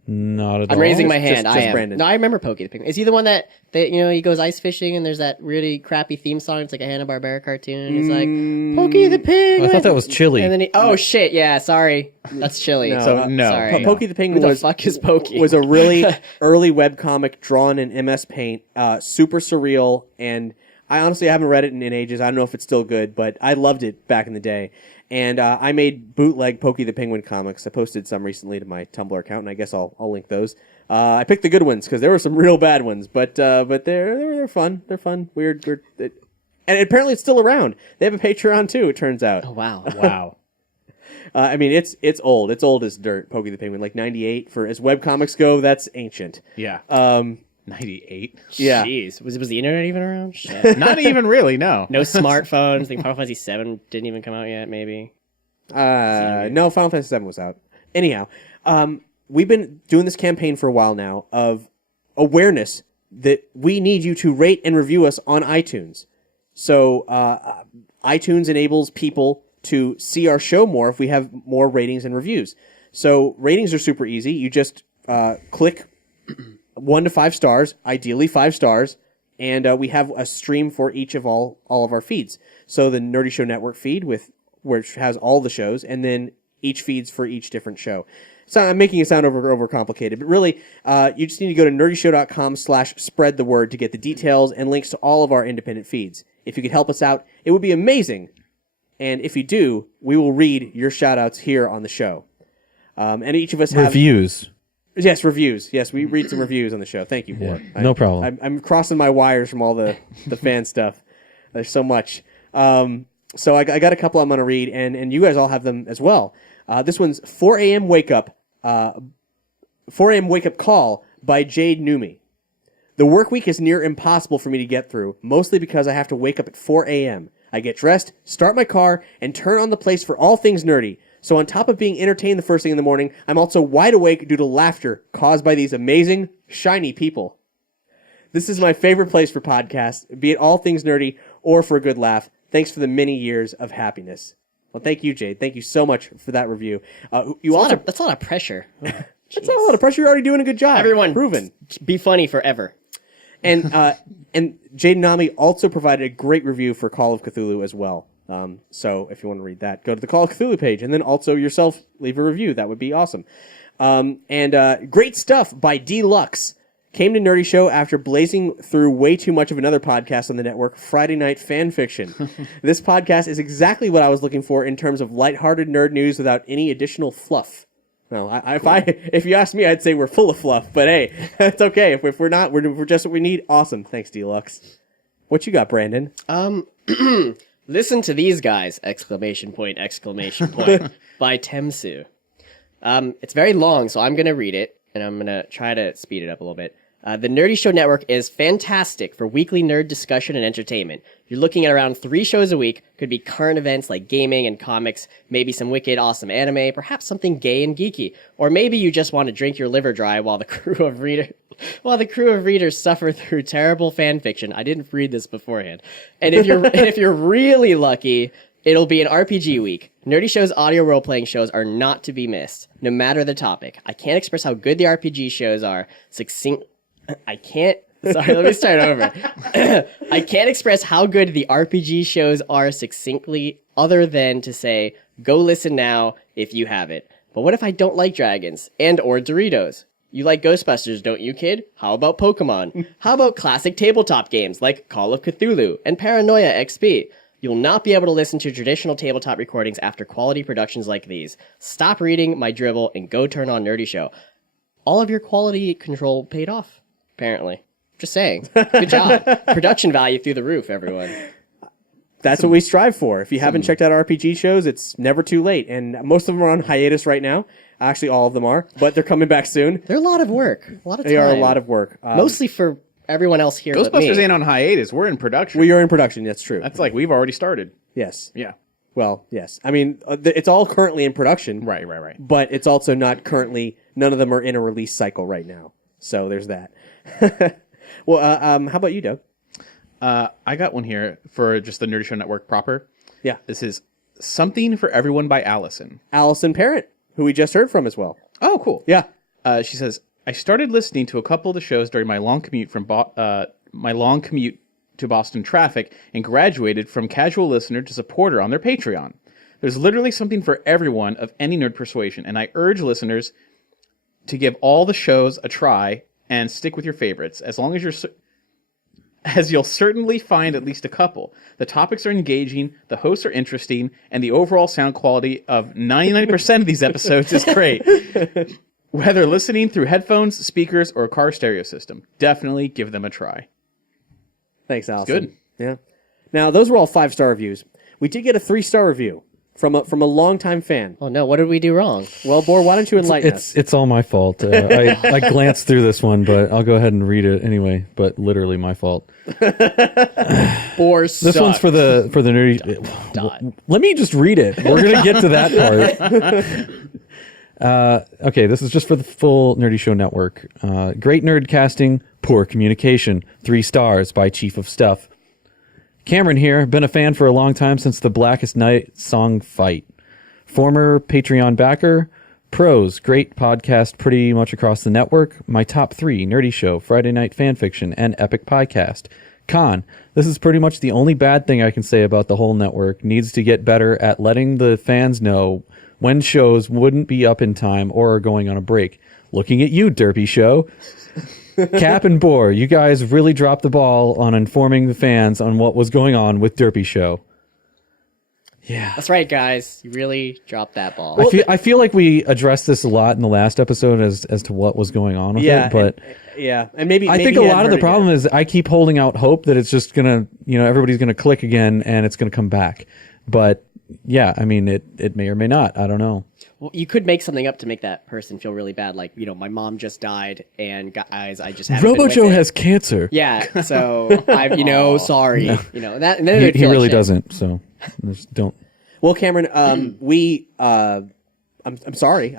Not at all. I'm raising my hand. just I am. Brandon. No, I remember Pokey the Penguin. Is he the one that he goes ice fishing and there's that really crappy theme song? It's like a Hanna-Barbera cartoon. And he's like, Pokey the Penguin. I thought that was Chili. And then oh shit, yeah, sorry, that's Chili. No, So no. sorry. Pokey the Penguin Who the fuck is Pokey? was a really early webcomic drawn in MS Paint, super surreal, and I honestly haven't read it in ages. I don't know if it's still good, but I loved it back in the day. And I made bootleg Pokey the Penguin comics. I posted some recently to my Tumblr account, and I guess I'll link those. I picked the good ones because there were some real bad ones, but they're fun. They're fun, weird, and apparently it's still around. They have a Patreon too. It turns out. Oh wow. Wow. I mean, it's old. It's old as dirt. Pokey the Penguin, like 98 for as webcomics go. That's ancient. Yeah. 98. Yeah. Jeez, was the internet even around? Shit. Not even really, no. No smartphones. I think Final Fantasy VII didn't even come out yet. Maybe. No, Final Fantasy VII was out. Anyhow, we've been doing this campaign for a while now of awareness that we need you to rate and review us on iTunes. So iTunes enables people to see our show more if we have more ratings and reviews. So ratings are super easy. You just click 1 to 5 stars, ideally 5 stars, and we have a stream for each of all of our feeds. So the Nerdy Show Network feed which has all the shows, and then each feeds for each different show. So I'm making it sound over complicated, but really, you just need to go to nerdyshow.com/spread the word to get the details and links to all of our independent feeds. If you could help us out, it would be amazing. And if you do, we will read your shout-outs here on the show. And each of us have... Reviews. Yes, reviews. Yes, we read some reviews on the show. Thank you for it. No problem. I'm crossing my wires from all the fan stuff. There's so much. So I got a couple I'm going to read, and you guys all have them as well. This one's 4 a.m. wake up. 4 a.m. wake up call by Jade Numi. The work week is near impossible for me to get through, mostly because I have to wake up at 4 a.m. I get dressed, start my car, and turn on the place for all things nerdy. So on top of being entertained the first thing in the morning, I'm also wide awake due to laughter caused by these amazing, shiny people. This is my favorite place for podcasts, be it all things nerdy or for a good laugh. Thanks for the many years of happiness. Well, thank you, Jade. Thank you so much for that review. That's a lot of pressure. Oh, that's not a lot of pressure. You're already doing a good job. Everyone, proven. Be funny forever. And Jade Nami also provided a great review for Call of Cthulhu as well. So if you want to read that, go to the Call of Cthulhu page, and then also yourself leave a review. That would be awesome. And great stuff by Deluxe. Came to Nerdy Show after blazing through way too much of another podcast on the network, Friday Night Fan Fiction. This podcast is exactly what I was looking for in terms of lighthearted nerd news without any additional fluff. No, if you ask me, I'd say we're full of fluff. But hey, it's okay. If we're not, we're just what we need. Awesome. Thanks, Deluxe. What you got, Brandon? Listen to these guys! ! By Temsu. It's very long, so I'm going to read it, and I'm going to try to speed it up a little bit. The Nerdy Show Network is fantastic for weekly nerd discussion and entertainment. You're looking at around 3 shows a week. Could be current events like gaming and comics, maybe some wicked awesome anime, perhaps something gay and geeky, or maybe you just want to drink your liver dry while the crew of readers suffer through terrible fan fiction. I didn't read this beforehand. And if you're really lucky, it'll be an RPG week. Nerdy Show's audio role-playing shows are not to be missed, no matter the topic. I can't express how good the RPG shows are. Sorry, let me start over. I can't express how good the RPG shows are succinctly, other than to say, go listen now if you haven't. But what if I don't like dragons or Doritos? You like Ghostbusters, don't you, kid? How about Pokemon? How about classic tabletop games like Call of Cthulhu and Paranoia XP? You'll not be able to listen to traditional tabletop recordings after quality productions like these. Stop reading my dribble and go turn on Nerdy Show. All of your quality control paid off, apparently. Just saying. Good job. Production value through the roof, everyone. That's what we strive for. If you haven't checked out RPG shows, it's never too late. And most of them are on hiatus right now. Actually, all of them are. But they're coming back soon. They're a lot of work. A lot of time. They are a lot of work. Mostly for everyone else here but me. Ghostbusters ain't on hiatus. We're in production. We are in production. That's true. That's like we've already started. Yes. Yeah. Well, yes. I mean, it's all currently in production. Right. But it's also not currently, none of them are in a release cycle right now. So there's that. Well, how about you, Doug? I got one here for just the Nerdy Show Network proper. Yeah. This is Something for Everyone by Allison. Allison Parrott, who we just heard from as well. Oh, cool. Yeah. She says, I started listening to a couple of the shows during my long commute to Boston traffic and graduated from casual listener to supporter on their Patreon. There's literally something for everyone of any nerd persuasion, and I urge listeners to give all the shows a try and stick with your favorites, as long as you'll certainly find at least a couple. The topics are engaging, the hosts are interesting, and the overall sound quality of 99% of these episodes is great. Whether listening through headphones, speakers, or a car stereo system, definitely give them a try. Thanks, Allison. Good. Yeah. Now, those were all 5-star reviews. We did get a 3-star review from a longtime fan. Oh no, what did we do wrong? Well, Bor, why don't you enlighten us? It's all my fault. I glanced through this one, but I'll go ahead and read it anyway. But literally my fault. Bor This one's for the nerdy. Let me just read it. We're gonna get to that part. Okay, this is just for the full Nerdy Show network. Great nerd casting, poor communication. 3 stars by Chief of Stuff. Cameron here, been a fan for a long time since the Blackest Night song fight. Former Patreon backer. Pros, great podcast pretty much across the network. My top 3, Nerdy Show, Friday Night Fanfiction, and Epic Podcast. Con, this is pretty much the only bad thing I can say about the whole network. Needs to get better at letting the fans know when shows wouldn't be up in time or are going on a break. Looking at you, Derpy Show. Cap and Bor, you guys really dropped the ball on informing the fans on what was going on with Derpy Show. Yeah. That's right, guys. You really dropped that ball. I feel like we addressed this a lot in the last episode as to what was going on with it, but and maybe I think a lot of the problem is I keep holding out hope that it's just gonna, everybody's gonna click again and it's gonna come back. But yeah, I mean, it may or may not. I don't know. Well, you could make something up to make that person feel really bad. Like, my mom just died, and guys, I just haven't been with Robojoe it. has cancer. Yeah, so I'm, sorry. No. That, and then He really doesn't. So just don't. Well, Cameron, I'm sorry.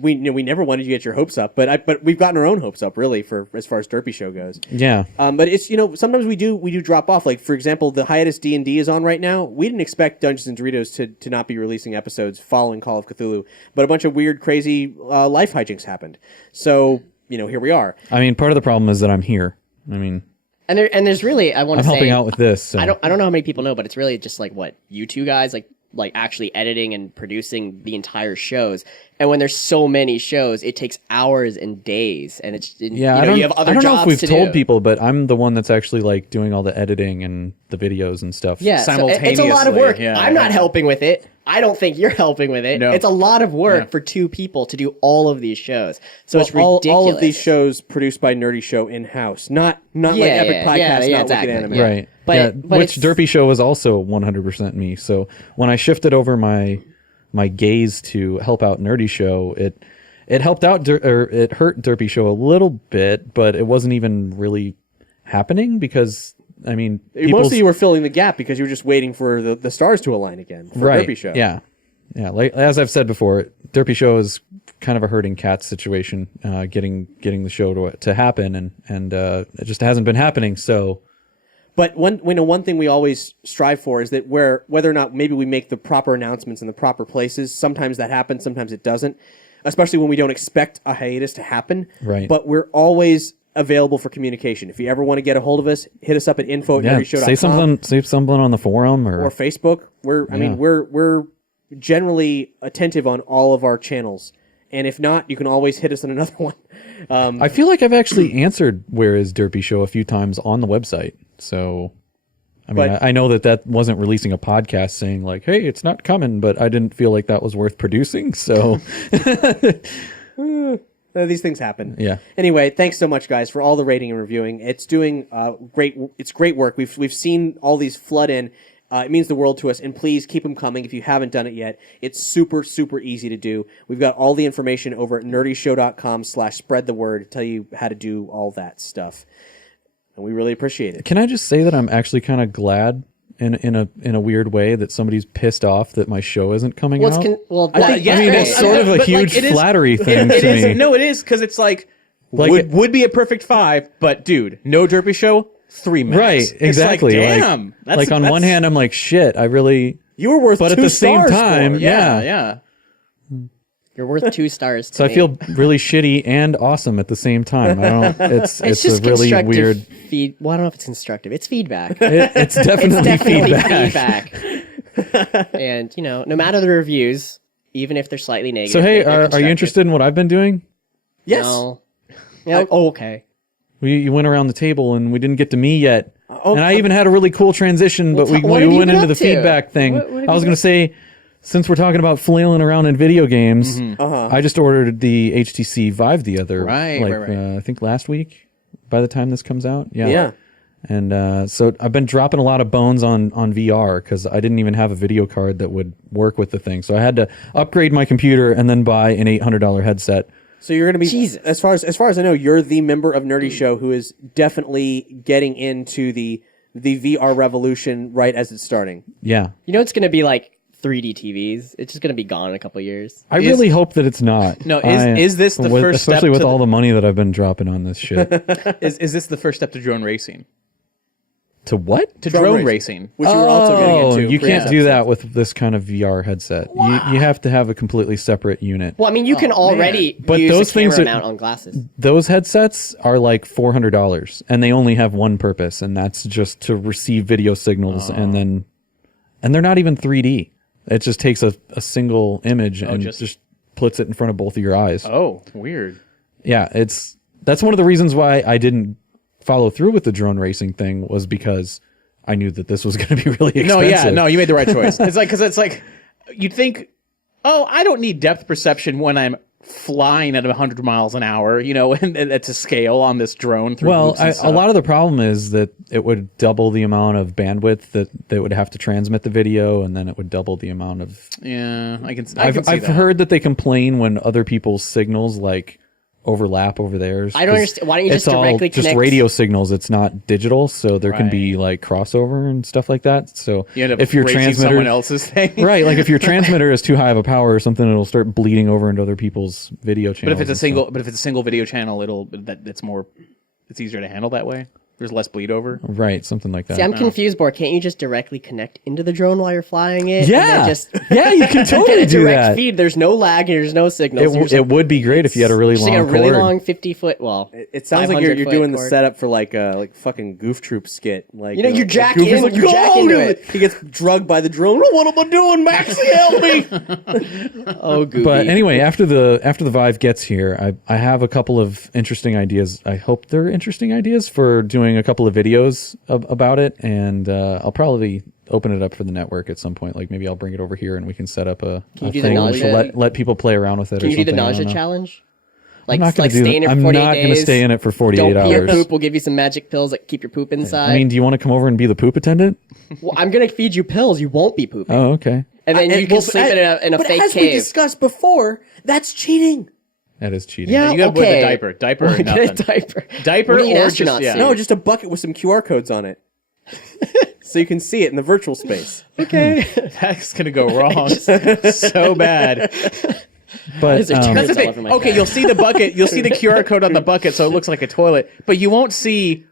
We never wanted you to get your hopes up, but we've gotten our own hopes up, really, for as far as Derpy Show goes. Yeah. But it's sometimes we do drop off. Like, for example, the hiatus D&D is on right now. We didn't expect Dungeons and Doritos to not be releasing episodes following Call of Cthulhu, but a bunch of weird, crazy life hijinks happened. So here we are. I mean, part of the problem is that I'm here. I mean. And there's really, I want to say, I'm helping out with this. So. I don't know how many people know, but it's really just like what you two guys like actually editing and producing the entire shows. And when there's so many shows, it takes hours and days, and it's you have other jobs to do. I don't know if we've told people, but I'm the one that's actually like doing all the editing and the videos and stuff. Yeah, simultaneously. It's a lot of work. Yeah, I'm not helping with it. I don't think you're helping with it. No. It's a lot of work for 2 people to do all of these shows. So it's ridiculous. All of these shows produced by Nerdy Show in-house, not like Epic Podcast, not exactly. Wicked Anime. Right. But which Derpy Show is also 100% me. So when I shifted over my gaze to help out Nerdy Show, it helped out it hurt Derpy Show a little bit, but it wasn't even really happening because I mean, mostly you were filling the gap because you were just waiting for the stars to align again for Derpy Show. Yeah. Like as I've said before, Derpy Show is kind of a herding cats situation, getting the show to happen, and it just hasn't been happening. So. But one thing we always strive for is that whether or not maybe we make the proper announcements in the proper places, sometimes that happens, sometimes it doesn't, especially when we don't expect a hiatus to happen. Right. But we're always available for communication. If you ever want to get a hold of us, hit us up at info@nerdyshow.com. Say something on the forum or Facebook. We're generally attentive on all of our channels. And if not, you can always hit us on another one. I feel like I've actually answered Where is Derpy Show a few times on the website. So, I know that wasn't releasing a podcast saying like, hey, it's not coming, but I didn't feel like that was worth producing. So, these things happen. Yeah. Anyway, thanks so much, guys, for all the rating and reviewing. It's doing great. It's great work. We've seen all these flood in. It means the world to us, and please keep them coming if you haven't done it yet. It's super, super easy to do. We've got all the information over at nerdyshow.com/spread the word to tell you how to do all that stuff. And we really appreciate it. Can I just say that I'm actually kind of glad in a weird way that somebody's pissed off that my show isn't coming out? It's sort of a huge flattery thing to me. No, it is, because it's like would be a perfect 5, but dude, no Derpy Show, 3 minutes. Right, exactly. It's like, damn. Like on one hand, I'm like, shit, I really... You were worth 2 But at the same stars time, for it. Yeah. You're worth 2 stars. To So I me. feel really shitty and awesome at the same time. I don't. It's just a really constructive weird. Well, I don't know if it's constructive. It's feedback. It's definitely feedback. feedback. And no matter the reviews, even if they're slightly negative. So hey, they're are you constructive. interested in what I've been doing? Yes. No. Oh, okay. You went around the table and we didn't get to me yet. Oh, And I even had a really cool transition, but we what have you went been into up the to? feedback thing. What have I was you going to say, since we're talking about flailing around in video games, I just ordered the HTC Vive the other, Right. I think last week. By the time this comes out, Yeah. And so I've been dropping a lot of bones on VR because I didn't even have a video card that would work with the thing. So I had to upgrade my computer and then buy an $800 headset. So you're going to be, Jesus. as far as I know, you're the member of Nerdy Show who is definitely getting into the VR revolution right as it's starting. Yeah. It's going to be like 3D TVs. It's just going to be gone in a couple of years. I really hope that it's not. No, is this the first step especially with to all the money that I've been dropping on this shit. Is this the first step to drone racing? To what? To drone racing. Which you were also getting into. You can't previous do that episodes. with this kind of VR headset. You have to have a completely separate unit. Well, I mean, you can already But use those a camera things are- mount on glasses. Those headsets are like $400, and they only have one purpose, and that's just to receive video signals, and they're not even 3D. It just takes a single image and just puts it in front of both of your eyes. Oh, weird. Yeah, that's one of the reasons why I didn't follow through with the drone racing thing, was because I knew that this was going to be really expensive. No, you made the right choice. Because it's like you'd think, oh, I don't need depth perception when I'm flying at 100 miles an hour, and it's a scale on this drone through Well, loops and a stuff. lot of the problem is that it would double the amount of bandwidth that they would have to transmit the video, and then it would double the amount of. Yeah, I can see I've that. heard that they complain when other people's signals overlap over theirs. I don't understand. Why don't you just it's all directly just connect- radio signals? It's not digital, so there can be crossover and stuff like that. So You end up if your racing transmitter, someone else's thing, right, like if your transmitter is too high of a power or something, it'll start bleeding over into other people's video channels. But if it's a single video channel, it's easier to handle that way. There's less bleed over. right, something like that. See, I'm confused, Bor. Can't you just directly connect into the drone while you're flying it? Yeah. And then Yeah, you can get totally a do direct that. feed. There's no lag and there's no signals. It would be great if you had a really just long like a really cord. long 50-foot. Well, It sounds like you're 500-foot doing the cord. setup for like fucking Goof Troop skit. Like you jack Goofy's in- like, you "Go jack on, into dude." it. He gets drugged by the drone. Oh, what am I doing, Maxie? Help me! oh, goofy. But anyway, after the Vive gets here, I have a couple of interesting ideas. I hope they're interesting ideas for doing a couple of videos about it, and I'll probably open it up for the network at some point. Like maybe I'll bring it over here and we can set up a you do the thing nausea? to let people play around with it. Can or you do the something. I don't nausea know. challenge? I'm Like, not going to stay in do it it. for I'm 48 not going to days. stay in it for 48 Don't pee or hours. poop. We'll give you some magic pills that keep your poop inside. I mean, do you want to come over and be the poop attendant? well, I'm gonna feed you pills. You won't be pooping, Oh, okay. and then you can sleep in a but fake as we cave. discussed before, that's cheating. That is cheating. Yeah, You got to okay. put the diaper or Get a nothing. diaper. Diaper We need or astronaut just yeah. suit. No, just a bucket with some QR codes on it, so you can see it in the virtual space. Okay. That's gonna go wrong so bad. But Is there That's the turds all thing. over my Okay, car? you'll see the bucket. You'll see the QR code on the bucket, so it looks like a toilet, but you won't see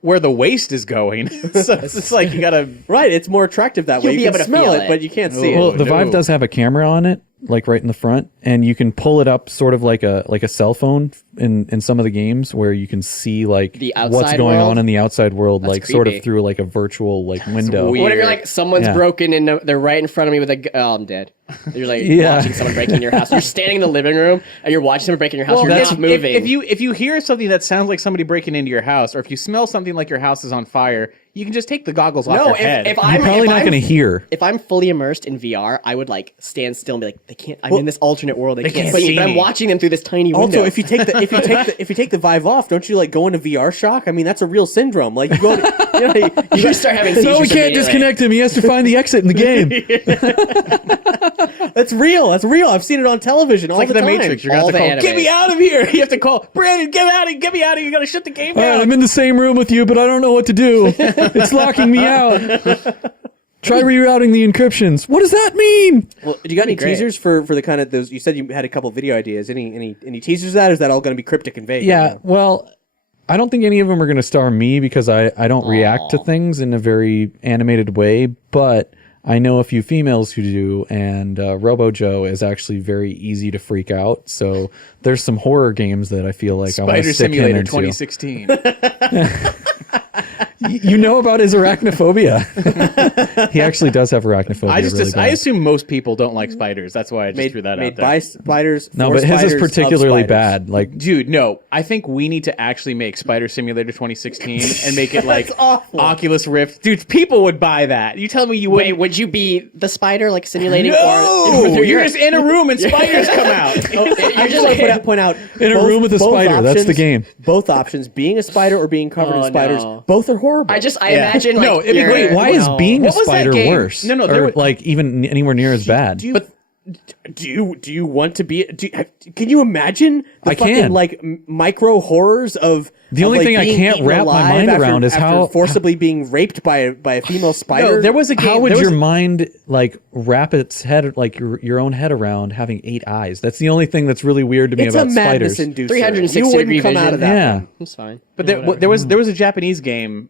where the waste is going. So it's just like you gotta. Right, it's more attractive that way. You'll You be can able to smell feel it, it. but you can't see well, it. the no. Vive does have a camera on it, like right in the front, and you can pull it up sort of like a cell phone in some of the games where you can see like The what's outside going world? on in the outside world, like sort of creepy. through like a virtual like window. weird. What if you're like someone's Yeah. broken and they're right in front of me with I'm dead. You're like Yeah. watching someone break in your house. You're standing in the living room and you're watching someone break in your house. Well, you're that's not moving. If you hear something that sounds like somebody breaking into your house, or if you smell something like your house is on fire, you can just take the goggles off no, your head. if You're I'm probably if not I'm- going to hear. If I'm fully immersed in VR, I would like stand still and be like, they can't. I'm in this alternate world. They can't can't see me. see But I'm me. watching them through this tiny window. Also, if you take the Vive off, don't you like go into VR shock? I mean, that's a real syndrome. Like you go, you start having seizures. No, we can't immediately. disconnect him. He has to find the exit in the game. that's real. That's real. I've seen it on television all like the the time. Matrix, you're gonna All have to the call. anime. Get me out of here! You have to call Brandon. Get me out of here! You gotta shut the game All down. right, I'm in the same room with you, but I don't know what to do. It's locking me out. Try rerouting the encryptions. What does that mean? Well, do you got any great. teasers for the kind of those? You said you had a couple video ideas. Any teasers of that? Or is that all going to be cryptic and vague? Yeah, well, I don't think any of them are going to star me because I don't react to things in a very animated way, but I know a few females who do, and Robo Joe is actually very easy to freak out. So there's some horror games that I feel like I want Spider to stick Simulator him into. 2016. You know about his arachnophobia. He actually does have arachnophobia. I assume most people don't like spiders. That's why I just threw that out Made there. by spiders. No, for but his is spiders, of particularly spiders. bad. Like, Dude, no. I think we need to actually make Spider Simulator 2016 and make it like Oculus Rift. Dude, people would buy that. You tell me you Wait, wouldn't. would you be the spider like simulating? No! Or You're just in a room and spiders come out. I just want to point out In a room with a spider, that's the game. Both options, being a spider or being covered in Oh, spiders, no. both are horrible. I Yeah. imagine. No, Like, it'd be you're- great. why is no. being a What was that spider game? worse? No, there or was- like even anywhere near as bad. Do you want to be? Can you imagine the I fucking can. like micro horrors of The of, only like, thing I being can't eaten wrap my alive mind after- around is after how- forcibly being raped by a female spider. No, there was a game. How would there was your a- mind like wrap its head, like your own head around having 8 eyes? That's the only thing that's really weird to me It's about a madness spiders. inducer. 360 You wouldn't degree come out vision. of that. Yeah. It's fine. But there was a Japanese game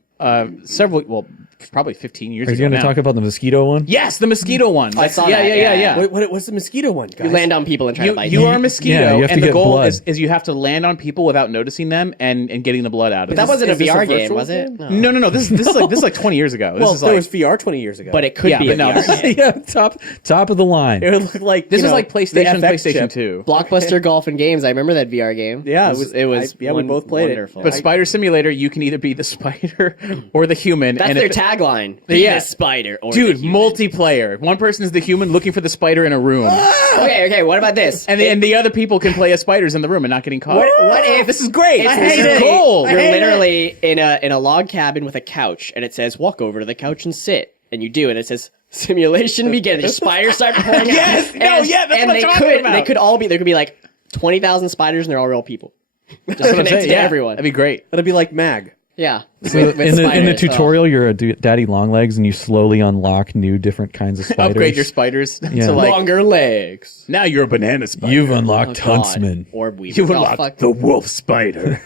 probably 15 years Are ago you going to now. talk about the mosquito one? Yes, the mosquito one. I saw yeah, that, yeah, yeah. What's the mosquito one, guys? You land on people and try to bite You them. are a mosquito, Yeah, you have to and the get goal blood. is you have to land on people without noticing them and getting the blood out of That them. wasn't a is this a VR game, virtual was it? game? No. This is like 20 years ago. Well, This is there like was VR 20 years ago, But it could Yeah, be but a no, VR this game. Yeah, top of the line. it would look like this you is know, like the PlayStation, FX PlayStation chip. 2. Blockbuster Golf and Games. I remember that VR game. Yeah, it was. we both played wonderful. it. But Spider Simulator, you can either be the spider or the human. That's and their if- tagline. Be Yeah. the spider or Dude, the human. multiplayer. One person is the human looking for the spider in a room, Okay. What about this? and the other people can play as spiders in the room and not getting caught. What if This is great. It's This is literally- gold. You're literally in a log cabin with a couch, and it says "Walk over to the couch and sit," and you do, and it says "Simulation begins." Your spiders start pouring out. Yes! No, yeah, that's and what I'm they talking could about. they could all be there could be like 20,000 spiders, and they're all real people. Just That's what I'm connected saying. to Yeah, everyone. that'd be great. It'll be like Mag. Yeah. In the spiders. tutorial, you're a daddy longlegs, and you slowly unlock new different kinds of spiders. Upgrade your spiders Yeah. to like Longer legs. now you're a banana spider. You've Oh, unlocked God. Huntsman, Orb weaver. You've Oh, unlocked fuck. the wolf spider.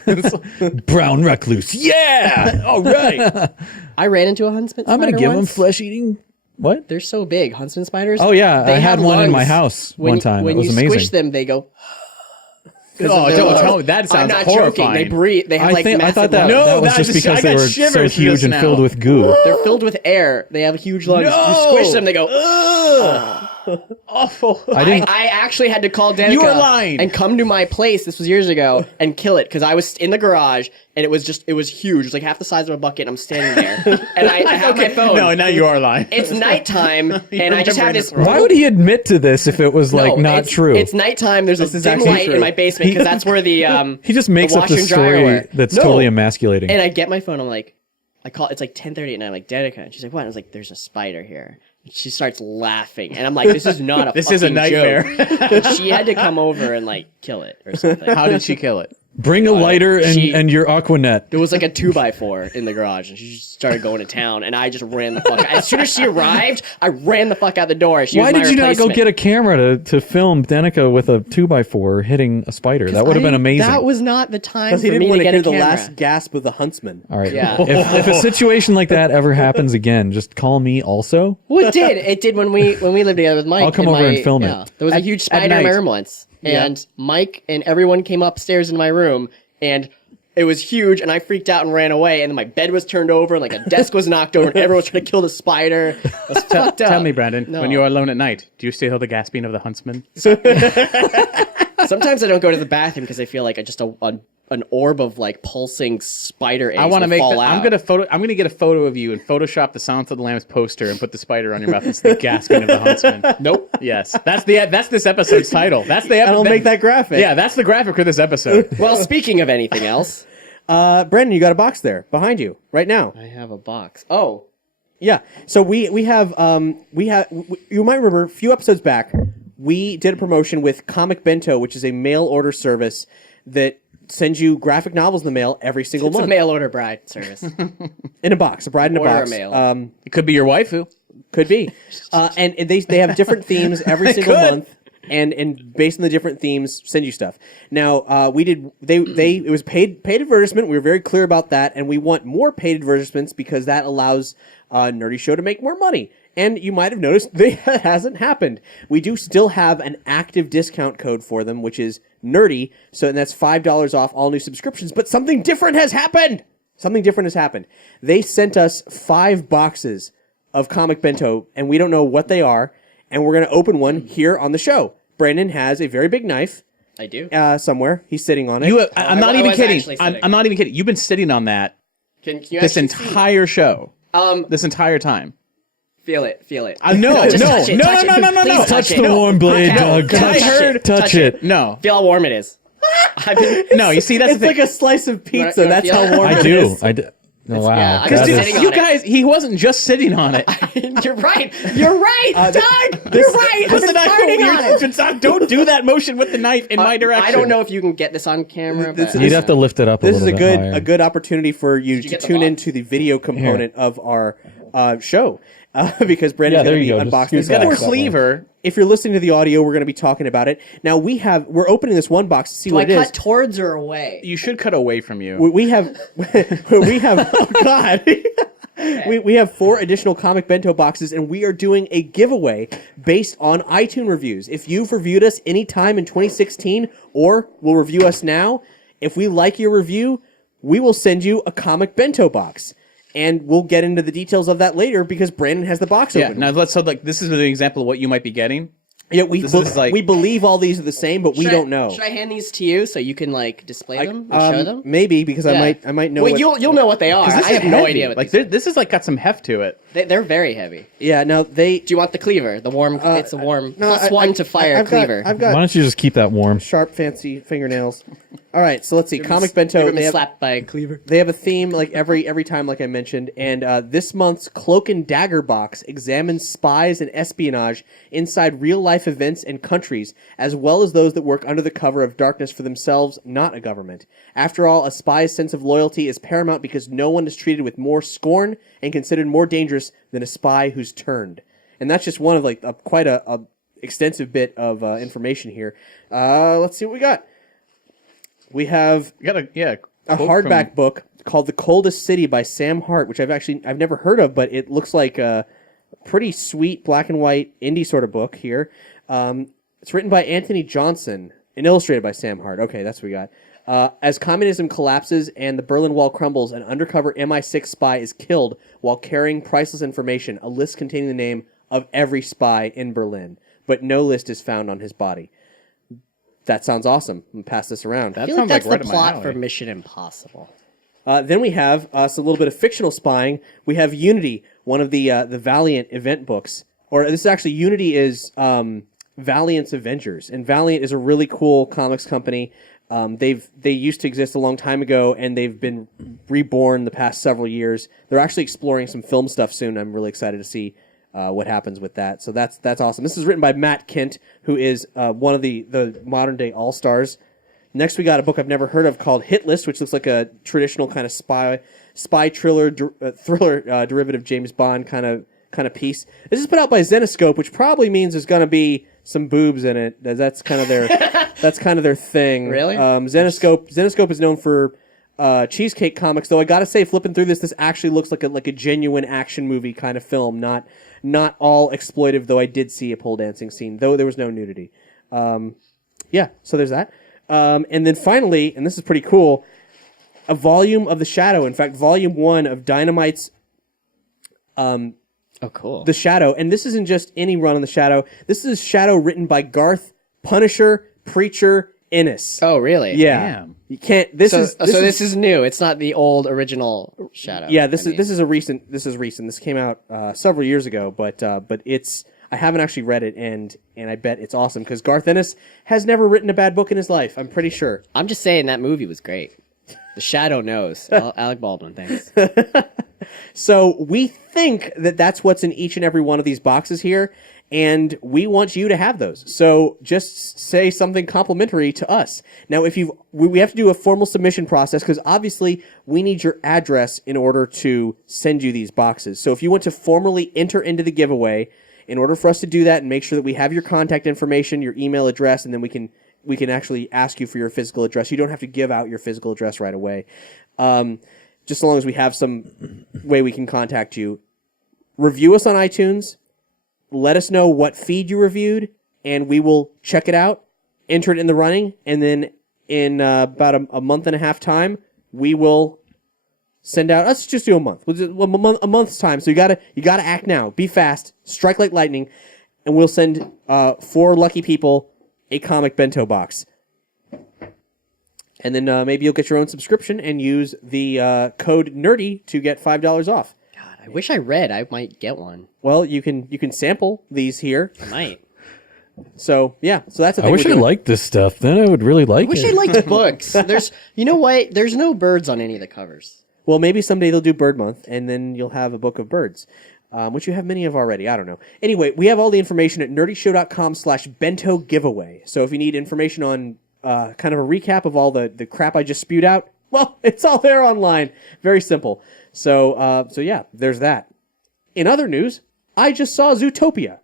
brown recluse. Yeah. All right. I ran into a huntsman I'm gonna spider give him once. flesh-eating. What? They're so big, huntsman spiders. Oh, yeah, They I had have one in my lungs. house When one you- time. When It was you amazing. squish them, they go. Oh, don't tell me. That I'm sounds not horrifying. joking. They breathe. They have like I massive thought that, lungs. No, that was that just just- because I they got were so shivers huge just and now. filled with goo. They're filled with air. They have huge lungs. No! You squish them, they go. Awful. I actually had to call Danica. You were lying. And come to my place. This was years ago, and kill it because I was in the garage and it was huge. It was like half the size of a bucket. And I'm standing there, and I have my phone. No, now you are lying. It's nighttime, and I just have this. Why would he admit to this if it was like No, not it's, true? It's nighttime. There's This a is dim actually light true. in my basement because that's where the He just makes the up washer the and dryer story were. that's No. totally emasculating. And I get my phone. I'm like, I call. It's like 10:30 at night. I'm like, Danica, and she's like, what? I was like, there's a spider here. And she starts laughing, and I'm like, this is not a. This is a fucking nightmare. joke. And she had to come over and like kill it or something. How did she kill it? Bring a lighter she- and your Aquanet. There was like a 2x4 in the garage, and she just started going to town, and I just ran the fuck out. As soon as she arrived, I ran the fuck out the door. She Why was my did you not go replacement. get a camera to film Danica with a 2x4 hitting a spider? That would have been amazing. That was not the time Because for he me didn't want to to get hear a the camera. last gasp of the huntsman. All right. Yeah. If a situation like that ever happens again, just call me also. Well, it did. It did when we lived together with Mike. I'll come in over my- and film it. yeah. There was a huge spider in night. my room once, and Mike and everyone came upstairs in my room, and it was huge, and I freaked out and ran away, and then my bed was turned over, and like a desk was knocked over, and everyone was trying to kill the spider. It was fucked up. Tell me, Brandon, No. when you are alone at night, do you still hear the gasping of the huntsman? Sometimes I don't go to the bathroom because I feel like an orb of like pulsing spider eggs I want to will make. fall out. I'm gonna get a photo of you and Photoshop the Silence of the Lambs poster and put the spider on your mouth. It's the gasping of the huntsman. Nope. Yes, that's this episode's title. That's the. And I'll make that graphic. Yeah, that's the graphic for this episode. Well, speaking of anything else, Brendan, you got a box there behind you right now. I have a box. Oh, Yeah. So we have you might remember a few episodes back we did a promotion with Comic Bento, which is a mail order service that sends you graphic novels in the mail every single it's a month mail order bride service. in a box, a bride in a Order box. mail. It could be your waifu. Could be. And they have different themes every single could. month. And based on the different themes, send you stuff. Now, it was paid advertisement. We were very clear about that, and we want more paid advertisements because that allows Nerdy Show to make more money. And you might have noticed that hasn't happened. We do still have an active discount code for them, which is nerdy. So that's $5 off all new subscriptions. But something different has happened. Something different has happened. They sent us 5 boxes of comic bento, and we don't know what they are. And we're going to open one here on the show. Brandon has a very big knife. I do. Somewhere. He's sitting on it. I'm not even kidding. I'm not even kidding. You've been sitting on that Can you this actually entire show. see? This entire time. Feel it. No, just touch it, touch it. no. Please Touch touch the it. warm blade, No, Doug. touch it. Touch it. No. Feel how warm it is. No, you see, that's It's the like thing. a slice of pizza. You wanna That's feel how it? warm I it do. is. I do. Oh, wow. yeah, I'm Because just dude, sitting you on it. guys, he wasn't just sitting on it. You're right. You're right, Doug. You're right. I've been farting on it. Don't do that motion with the knife in my direction. I don't know if you can get this on camera. This but- You'd have to lift it up This is a little good bit higher. good opportunity for you to get the tune box? into the video component of our show because Brandon's Yeah, there going to be you go. Just unboxing scoot this. He's got a back that way. cleaver. If you're listening to the audio, we're going to be talking about it. Now we're opening this one box to see Do I what it is. cut towards or away? You should cut away from you. We have oh god. We have 4 additional comic bento boxes, and we are doing a giveaway based on iTunes reviews. If you've reviewed us any time in 2016 or will review us now, if we like your review, we will send you a comic bento box. And we'll get into the details of that later because Brandon has the box Yeah. open. Now this is an example of what you might be getting. Yeah, This is like- we believe all these are the same, but we Should I- don't know. Should I hand these to you so you can like display them and show them? Maybe because Yeah. I might know. Well, what, you'll know what they are. I This is have no heavy. idea what Like these are. this is like got some heft to it. They're very heavy. Yeah. Now they. Do you want the cleaver? The warm. It's a warm +1 to fire I've cleaver. I've Why got don't you just keep that warm? sharp, fancy fingernails. All right, so let's see. Comic bento. You've They been have, slapped by a cleaver. they have a theme like every time, like I mentioned. And this month's Cloak and Dagger box examines spies and espionage inside real life events and countries, as well as those that work under the cover of darkness for themselves, not a government. After all, a spy's sense of loyalty is paramount because no one is treated with more scorn and considered more dangerous than a spy who's turned. And that's just one of like quite a extensive bit of information here. Let's see what we got. We have You got a a hardback book called The Coldest City by Sam Hart, which I've never heard of, but it looks like a pretty sweet black and white indie sort of book here. It's written by Anthony Johnson and illustrated by Sam Hart. Okay, that's what we got. As communism collapses and the Berlin Wall crumbles, an undercover MI6 spy is killed while carrying priceless information, a list containing the name of every spy in Berlin, but no list is found on his body. That sounds awesome. I'm going to pass this around. I feel like sounds that's like right the up my plot alley. for Mission Impossible. Then we have a little bit of fictional spying. We have Unity, one of the Valiant event books. Or this is actually, Unity is Valiant's Avengers. And Valiant is a really cool comics company. They used to exist a long time ago, and they've been reborn the past several years. They're actually exploring some film stuff soon. I'm really excited to see what happens with that. So that's awesome. This is written by Matt Kent, who is one of the modern day all-stars. Next, we got a book I've never heard of called Hit List, which looks like a traditional kind of spy thriller derivative James Bond kind of piece. This is put out by Zenescope, which probably means there's going to be some boobs in it. That's kind of their thing. Really? Zenescope is known for cheesecake comics, though I gotta say, flipping through this actually looks like a genuine action movie kind of film, not all exploitive. Though I did see a pole dancing scene, though there was no nudity. Yeah, so there's that. And then finally, and this is pretty cool, a volume of The Shadow. In fact, volume 1 of Dynamite's Oh, cool. The Shadow. And this isn't just any run on The Shadow. This is Shadow written by Garth Punisher Preacher Ennis. Oh, really? Yeah. Damn. You can't. So this is new. It's not the old original Shadow. Yeah, this is recent. This came out several years ago, but it's. I haven't actually read it, and I bet it's awesome because Garth Ennis has never written a bad book in his life. I'm pretty sure. I'm just saying that movie was great. The Shadow knows. Alec Baldwin, thanks. So we think that that's what's in each and every one of these boxes here, and we want you to have those. So just say something complimentary to us. Now, if we have to do a formal submission process because obviously we need your address in order to send you these boxes. So if you want to formally enter into the giveaway, in order for us to do that and make sure that we have your contact information, your email address, and then we can actually ask you for your physical address. You don't have to give out your physical address right away. Just so long as we have some way we can contact you. Review us on iTunes. let us know what feed you reviewed, and we will check it out, enter it in the running, and then in about a month and a half time, we will send out. Let's just do a month. We'll do a month's time. So you gotta act now. Be fast. Strike like lightning, and we'll send 4 lucky people a comic bento box. And then maybe you'll get your own subscription and use the code NERDY to get $5 off. God, I wish I read. I might get one. Well, you can sample these here. I might. So yeah, so that's. I wish I liked this stuff. Then I would really like I wish it. I liked books. You know what? There's no birds on any of the covers. Well, maybe someday they'll do Bird Month, and then you'll have a book of birds, which you have many of already. I don't know. Anyway, we have all the information at nerdyshow.com/bento giveaway. So if you need information on kind of a recap of all the crap I just spewed out, well, it's all there online. Very simple. So yeah, there's that. In other news, I just saw Zootopia.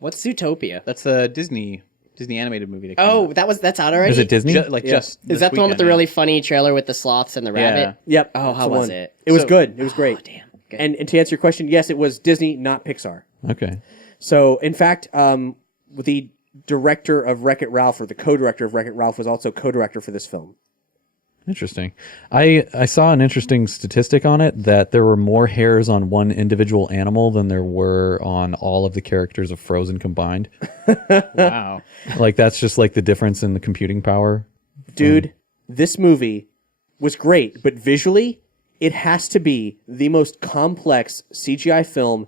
What's Zootopia? That's the Disney animated movie. That came out. That's out already? Is it Disney? Just Is that the one with the really funny trailer with the sloths and the rabbit? Yep. Oh, how was it? It was good. It was great. Oh, damn. Good. And to answer your question, yes, it was Disney, not Pixar. Okay. So, in fact, the director of Wreck-It Ralph, or the co-director of Wreck-It Ralph, was also co-director for this film. Interesting. I saw an interesting statistic on it that there were more hairs on one individual animal than there were on all of the characters of Frozen combined. Wow. Like that's just like the difference in the computing power. Dude, this movie was great, but visually, it has to be the most complex CGI film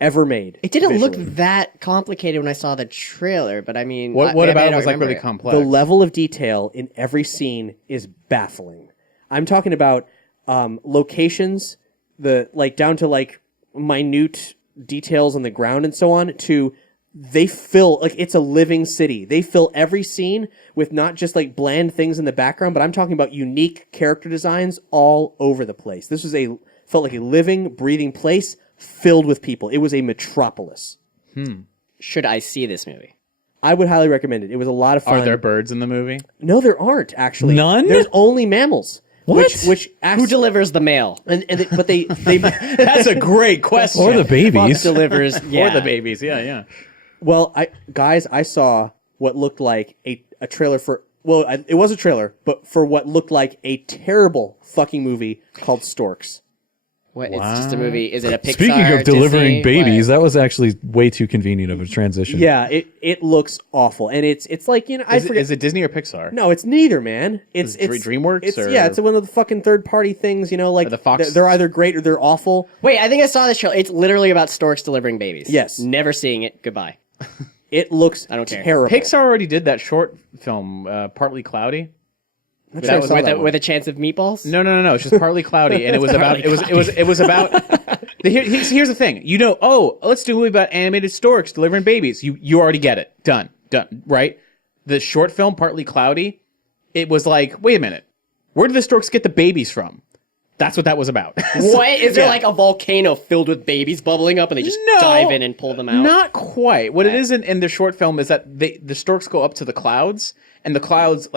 ever made. It didn't visually. look that complicated when I saw the trailer, but I mean... What maybe about I it don't was like remember really it. complex? The level of detail in every scene is baffling. I'm talking about locations, down to minute details on the ground and so on, to they fill, it's a living city. They fill every scene with not just bland things in the background, but I'm talking about unique character designs all over the place. This felt like a living, breathing place filled with people. It was a metropolis. Should I see this movie? I would highly recommend it. It was a lot of fun. Are there birds in the movie? No, there aren't, actually. None? There's only mammals. What? Which Who delivers the mail? but they That's a great question. Or the Fox babies. delivers... Yeah. Or the babies. Yeah. well, I saw what looked like a trailer for, it was a trailer, but for what looked like a terrible fucking movie called Storks. What? It's just a movie. Is it a Pixar? Speaking of delivering Disney? babies, What? that was actually way too convenient of a transition. Yeah, it looks awful, and it's like, I forget. Is it Disney or Pixar? No, it's neither, man. It's DreamWorks It's or- it's one of the fucking third party things. the Fox- they're either great or they're awful. Wait, I think I saw this show. It's literally about storks delivering babies. Yes. Never seeing it. Goodbye. It looks I don't care. terrible. Pixar already did that short film, Partly Cloudy. I'm sure I saw that one. With a chance of meatballs? No. It's just Partly Cloudy, and it was about it was about. Here's the thing. Let's do a movie about animated storks delivering babies. You already get it. Done. Right. The short film Partly Cloudy, it was like, wait a minute, where did the storks get the babies from? That's what that was about. What? Is there a volcano filled with babies bubbling up and they just dive in and pull them out? Not quite. What it is in the short film is that the storks go up to the clouds, and the clouds,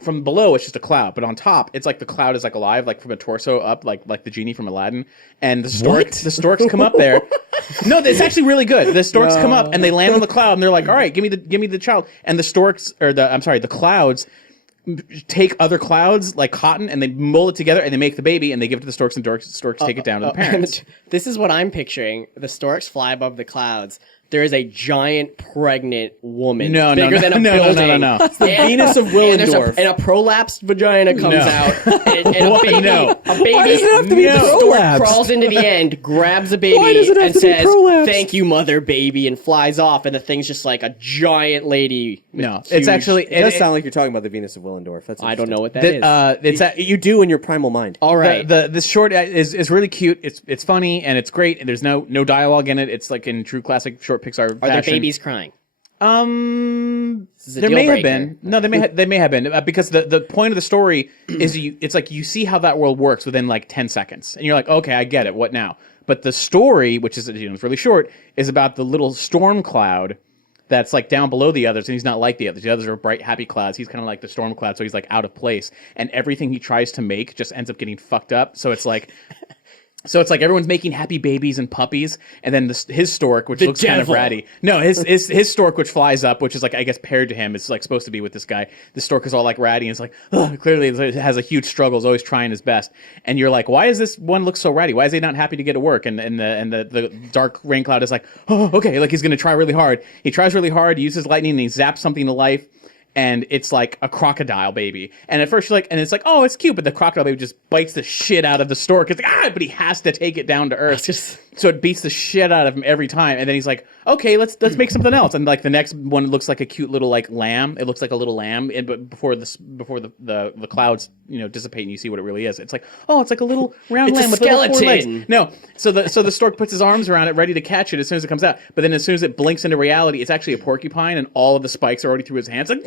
from below it's just a cloud, but on top it's like the cloud is alive, from a torso up, like the genie from Aladdin, and the storks come up there. No, it's actually really good. The storks come up and they land on the cloud, and they're like, all right, give me the child. And the clouds take other clouds like cotton, and they mold it together, and they make the baby, and they give it to the storks, and storks take it down to the parents. This is what I'm picturing. The storks fly above the clouds. There is a giant pregnant woman bigger than a building. No. It's the Venus of Willendorf. And a prolapsed vagina comes out. And a baby, No. a baby Why does it have to be stork prolapsed? crawls into the end, grabs a baby, Why does it have and to be says, prolapsed? "Thank you, mother, baby," and flies off. And the thing's just like a giant lady. with No, it's huge- actually It does sound like you're talking about the Venus of Willendorf. That's I don't know what that is. it's You do in your primal mind. All right. The short is really cute. It's funny and it's great. And there's no dialogue in it. It's like in true classic short Pixar Are there fashion. babies crying? This is a There deal may have breaker. been. No, they may have been because the point of the story is it's like you see how that world works within 10 seconds, and you're like, okay, I get it. What now? But the story, which is it's really short, is about the little storm cloud that's down below the others, and he's not like the others. The others are bright, happy clouds. He's kind of like the storm cloud, so he's out of place, and everything he tries to make just ends up getting fucked up. So it's So it's like everyone's making happy babies and puppies, and then his stork, which looks kind of ratty. No, his stork, which flies up, which is like, I guess, paired to him, is like supposed to be with this guy. The stork is all like ratty, and it's like, clearly it has a huge struggle, is always trying his best. And you're like, why is this one look so ratty? Why is he not happy to get to work? And the dark rain cloud is like, oh, okay, like he's gonna try really hard. He tries really hard, he uses lightning, and he zaps something to life. And it's like a crocodile baby. And at first you're like, and it's like, oh, it's cute, but the crocodile baby just bites the shit out of the stork. It's like, but he has to take it down to earth. So it beats the shit out of him every time. And then he's like, okay, let's make something else. And like the next one looks like a cute little like lamb. It looks like a little lamb. But before the clouds, dissipate and you see what it really is. It's like, oh, it's like a little round It's lamb a with little 4 legs. skeleton. No. So the stork puts his arms around it, ready to catch it as soon as it comes out. But then as soon as it blinks into reality, it's actually a porcupine, and all of the spikes are already through his hands. Like,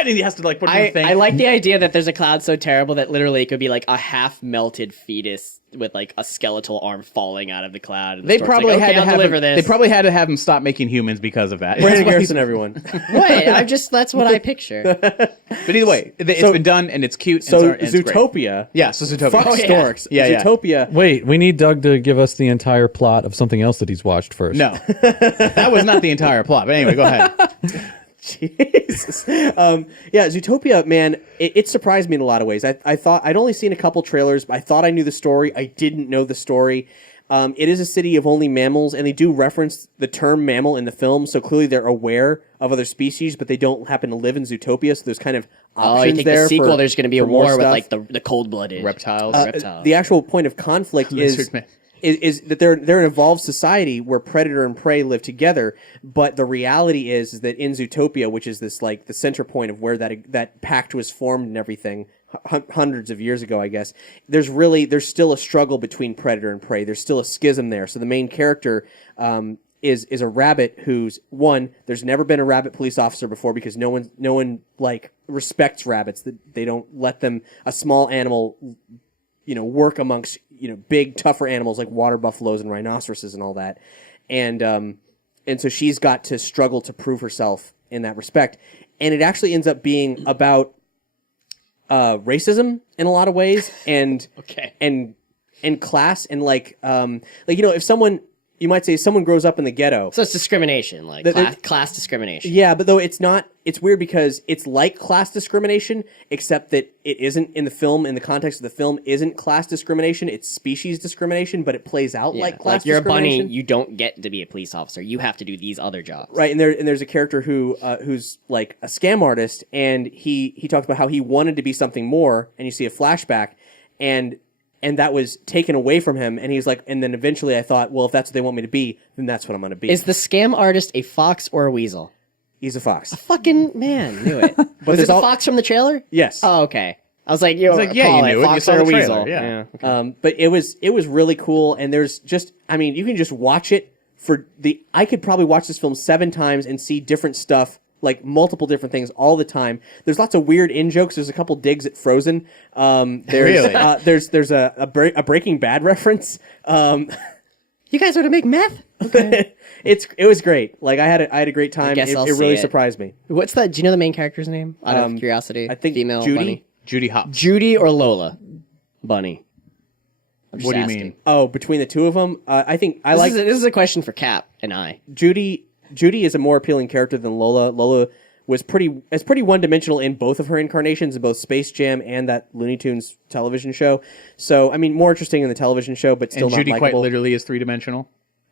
and he has to like put it in the thing. I like the idea that there's a cloud so terrible that literally it could be like a half melted fetus with like a skeletal arm falling out of the cloud. And the They stork's probably like, had okay, to I'll have deliver him, this. They probably had to have him stop making humans because of that. Brandon Garrison, everyone. What? That's what I picture. But either way, it's been done and it's cute. So and it's great. Zootopia. Yeah, so Zootopia. Fuck storks. Yeah. Zootopia. Wait, we need Doug to give us the entire plot of something else that he's watched first. No, that was not the entire plot. But anyway, go ahead. Jesus. Zootopia, man, it surprised me in a lot of ways. I thought I'd only seen a couple trailers. I thought I knew the story. I didn't know the story. It is a city of only mammals, and they do reference the term mammal in the film, so clearly they're aware of other species, but they don't happen to live in Zootopia, so there's kind of options you think there. the sequel, for, there's going to be a for more war with stuff. like the cold-blooded Reptiles. The actual point of conflict Lizard man. is that they're an evolved society where predator and prey live together, but the reality is that in Zootopia, which is this like the center point of where that pact was formed and everything, hundreds of years ago, I guess, there's still a struggle between predator and prey. There's still a schism there. So the main character is a rabbit who's there's never been a rabbit police officer before because no one like respects rabbits. They don't let them, a small animal, work amongst big tougher animals like water buffaloes and rhinoceroses and all that, and so she's got to struggle to prove herself in that respect, and it actually ends up being about racism in a lot of ways, and and class, and if someone, you might say, someone grows up in the ghetto. So it's discrimination, like class discrimination. Yeah, but though it's not, it's weird because it's like class discrimination, except that it isn't in the film, in the context of the film, isn't class discrimination, it's species discrimination, but it plays out like class you're a discrimination. bunny, you don't get to be a police officer. You have to do these other jobs. Right, and there's a character who's like a scam artist, and he talks about how he wanted to be something more, and you see a flashback, and that was taken away from him, and he's like, and then eventually I thought, well, if that's what they want me to be, then that's what I'm going to be. Is the scam artist a fox or a weasel? He's a fox. Fucking man, knew it. Was it the fox from the trailer? Yes. Oh, okay. I was like, yeah, you knew it. fox You saw or a the weasel. trailer, yeah. Okay. But it was really cool, and there's just, you can just watch it I could probably watch this film 7 times and see different stuff, like multiple different things all the time. There's lots of weird in-jokes. There's a couple digs at Frozen. Really? There's a Breaking Bad reference. You guys want to make meth? Okay. It was great. Like I had a great time. guess I'll It see really it. surprised me. What's that? Do you know the main character's name? Out of curiosity. I think female Judy. bunny. Judy Hopps. Judy or Lola? Bunny. I'm just What do you asking. mean? Oh, between the two of them, I think This is a question for Cap and I. Judy. Judy is a more appealing character than Lola. Lola was pretty one-dimensional in both of her incarnations, in both Space Jam and that Looney Tunes television show. So, more interesting in the television show, but still And not Judy quite likable. literally is 3-dimensional.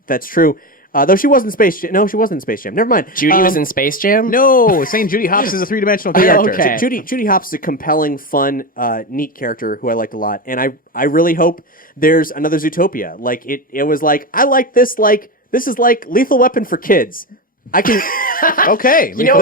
That's true. Though she wasn't Space Jam. No, she wasn't in Space Jam. Never mind. Judy was in Space Jam? No, saying Judy Hopps is a 3-dimensional character. okay. Judy Hopps is a compelling, fun, neat character who I liked a lot, and I really hope there's another Zootopia. Like it was like, I like this. Like this is like Lethal Weapon for kids. I can. Okay. You know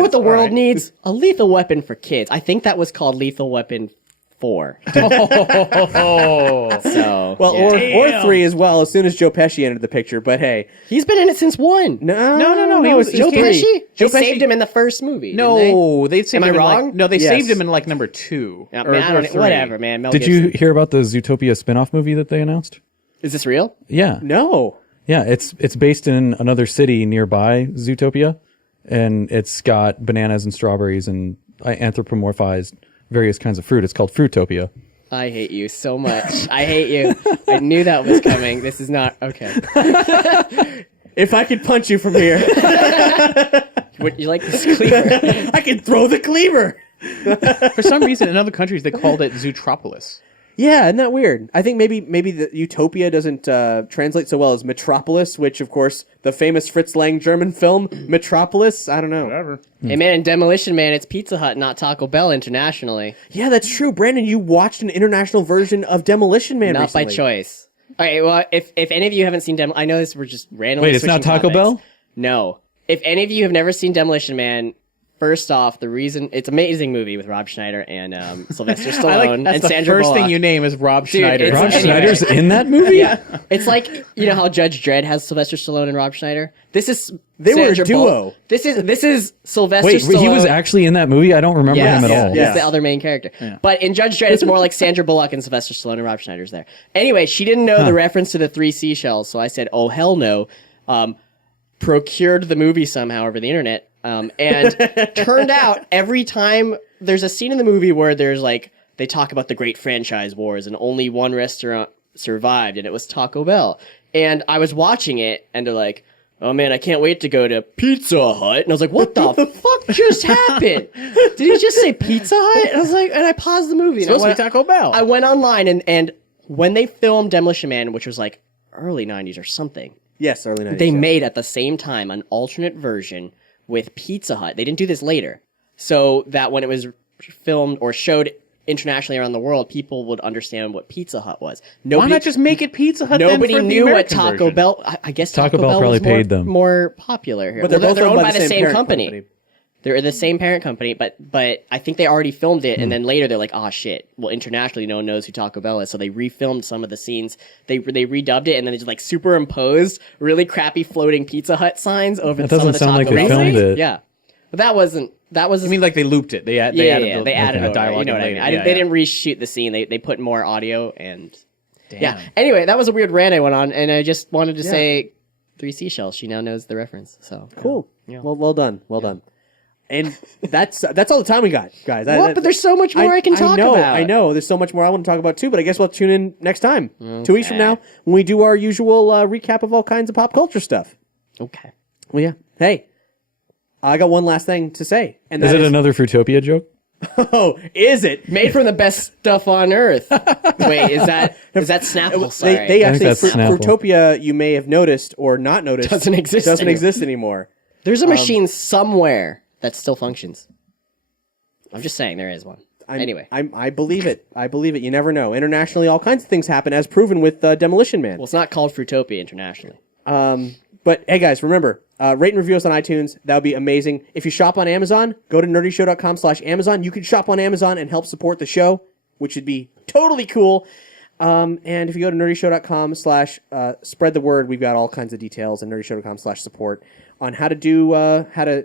what the world needs? A lethal weapon for kids. I think that was called Lethal Weapon 4. Oh. So Well, yeah. or 3 as well. As soon as Joe Pesci entered the picture, but hey, He's been in it since 1. no. He was Joe 3. Pesci? Joe They saved Pesci- him in the first movie. No, they saved Am I him in wrong? they Yes. saved him in like number 2. Yeah, or- man, I or don't, 3. whatever, man. Mel Did Gibson. you hear about the Zootopia spin-off movie that they announced? Is this real? Yeah. No. Yeah, it's based in another city nearby Zootopia, and it's got bananas and strawberries and anthropomorphized various kinds of fruit. It's called Fruitopia. I hate you so much. I hate you. I knew that was coming. This is not okay. If I could punch you from here, Would you like this cleaver? I could throw the cleaver. For some reason, in other countries, they called it Zootropolis. Yeah, isn't that weird? I think maybe the Utopia doesn't translate so well as Metropolis, which, of course, the famous Fritz Lang German film, Metropolis. I don't know. Whatever. Hey, man, in Demolition Man, it's Pizza Hut, not Taco Bell internationally. Yeah, that's true. Brandon, you watched an international version of Demolition Man Not recently. by choice. Okay, well, if any of you haven't seen I know this, we're just randomly Wait, it's not switching Taco topics. Bell? No. If any of you have never seen Demolition Man, first off, the reason it's an amazing movie with Rob Schneider and Sylvester Stallone I like that's and the Sandra first Bullock. thing you name is Rob Schneider. it's- Rob Anyway. Schneider's in that movie? Yeah, it's like you know how Judge Dredd has Sylvester Stallone and Rob Schneider. This is They were a Sandra duo. Bullock. This is Sylvester Wait, Stallone. he was actually in that movie? I don't remember Yes, him at all. yeah. he's the other main character. But in Judge Dredd, it's more like Sandra Bullock and Sylvester Stallone and Rob Schneider's there. Anyway, she didn't know the reference to the 3 seashells, so I said, "Oh hell no!" Procured the movie somehow over the internet, and turned out every time there's a scene in the movie where there's like they talk about the great franchise wars and only one restaurant survived, and it was Taco Bell. And I was watching it, and they're like, "Oh man, I can't wait to go to Pizza Hut." And I was like, "What the fuck just happened? Did he just say Pizza Hut?" And I was like, and I paused the movie. And I supposed to be went- Taco Bell. I went online, and when they filmed Demolition Man, which was like early 90s or something, Yes, early 90s. they yeah. made at the same time an alternate version with Pizza Hut. They didn't do this later. So that when it was filmed or showed internationally around the world, people would understand what Pizza Hut was. Why not just make it Pizza Hut? Nobody then for the knew what American Taco version? Bell. I guess Taco Bell was probably more, paid them. more popular here. But they're both owned by the same parent company. They're the same parent company, but I think they already filmed it, and then later they're like, "Oh shit!" Well, internationally, no one knows who Taco Bell is, so they refilmed some of the scenes. They redubbed it, and then they just like superimposed really crappy floating Pizza Hut signs over That some of doesn't the sound Taco like they Bell filmed signs. it. Yeah, but that wasn't. I mean, like they looped it. They added They the added over, dialogue. you know what I in mean? later. They didn't reshoot the scene. They put more audio and Damn. yeah. Anyway, that was a weird rant I went on, and I just wanted to say 3 seashells. She now knows the reference. So Cool. Yeah. Well done. Well done. And that's all the time we got, guys. What? But there's so much more I can talk know, about. I know. There's so much more I want to talk about too, but I guess we'll tune in next time. 2 weeks from now, when we do our usual recap of all kinds of pop culture stuff. Okay. Well, yeah. Hey, I got one last thing to say. And Is that it another Fruitopia joke? Oh, is it? Made from the best stuff on earth. Wait, is that Snapple? Sorry. They I think actually, that's Snapple. Fruitopia, you may have noticed or not noticed, Doesn't exist Doesn't anymore. exist anymore. There's a machine somewhere that still functions. I'm just saying there is one. Anyway. I believe it. I believe it. You never know. Internationally, all kinds of things happen, as proven with Demolition Man. Well, it's not called Fruitopia internationally. But hey, guys, remember, rate and review us on iTunes. That would be amazing. If you shop on Amazon, go to nerdyshow.com/Amazon. You can shop on Amazon and help support the show, which would be totally cool. And if you go to nerdyshow.com/spread the word, we've got all kinds of details, and nerdyshow.com/support on how to do how to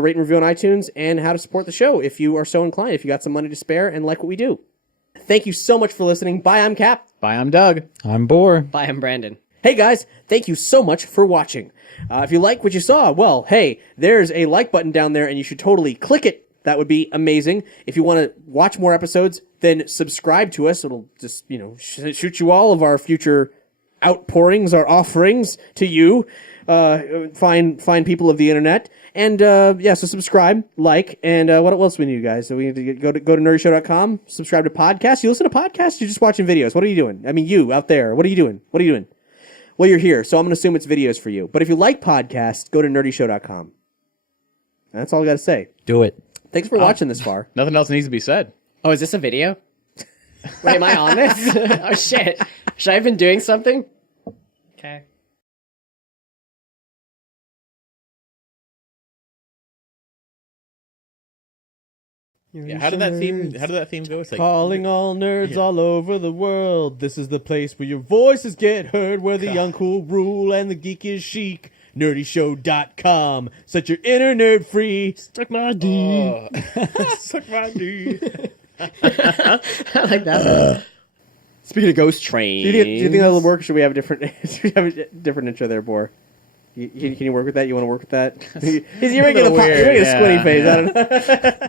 rate and review on iTunes and how to support the show if you are so inclined. If you got some money to spare and like what we do. Thank you so much for listening. Bye. I'm Cap. Bye, I'm Doug. I'm Boar. Bye, I'm Brandon. Hey guys, thank you so much for watching. If you like what you saw, well, hey, there's a like button down there and you should totally click it. That would be amazing. If you want to watch more episodes, then subscribe to us. It'll just, shoot you all of our future outpourings, our offerings to you, fine people of the internet. And, so subscribe, like, and what else do we need, guys? So we need to go to nerdyshow.com, subscribe to podcasts. You listen to podcasts? You're just watching videos. What are you doing? I mean, you out there, what are you doing? Well, you're here, so I'm going to assume it's videos for you. But if you like podcasts, go to nerdyshow.com. That's all I got to say. Do it. Thanks for watching this far. Nothing else needs to be said. Oh, is this a video? Wait, am I on this? Oh, shit. Should I have been doing something? Okay. Yeah, how did that theme go? It's like Calling all nerds all over the world. This is the place where your voices get heard, where the uncool rule and the geek is chic. Nerdyshow.com. Set your inner nerd free. Suck my D. suck my D. I like that. Speaking of Ghost Train. Do you think that'll work? Or should we have a different intro there, Boar? Can you work with that? You want to work with that? You're making a weird, squinty yeah. face. I don't know.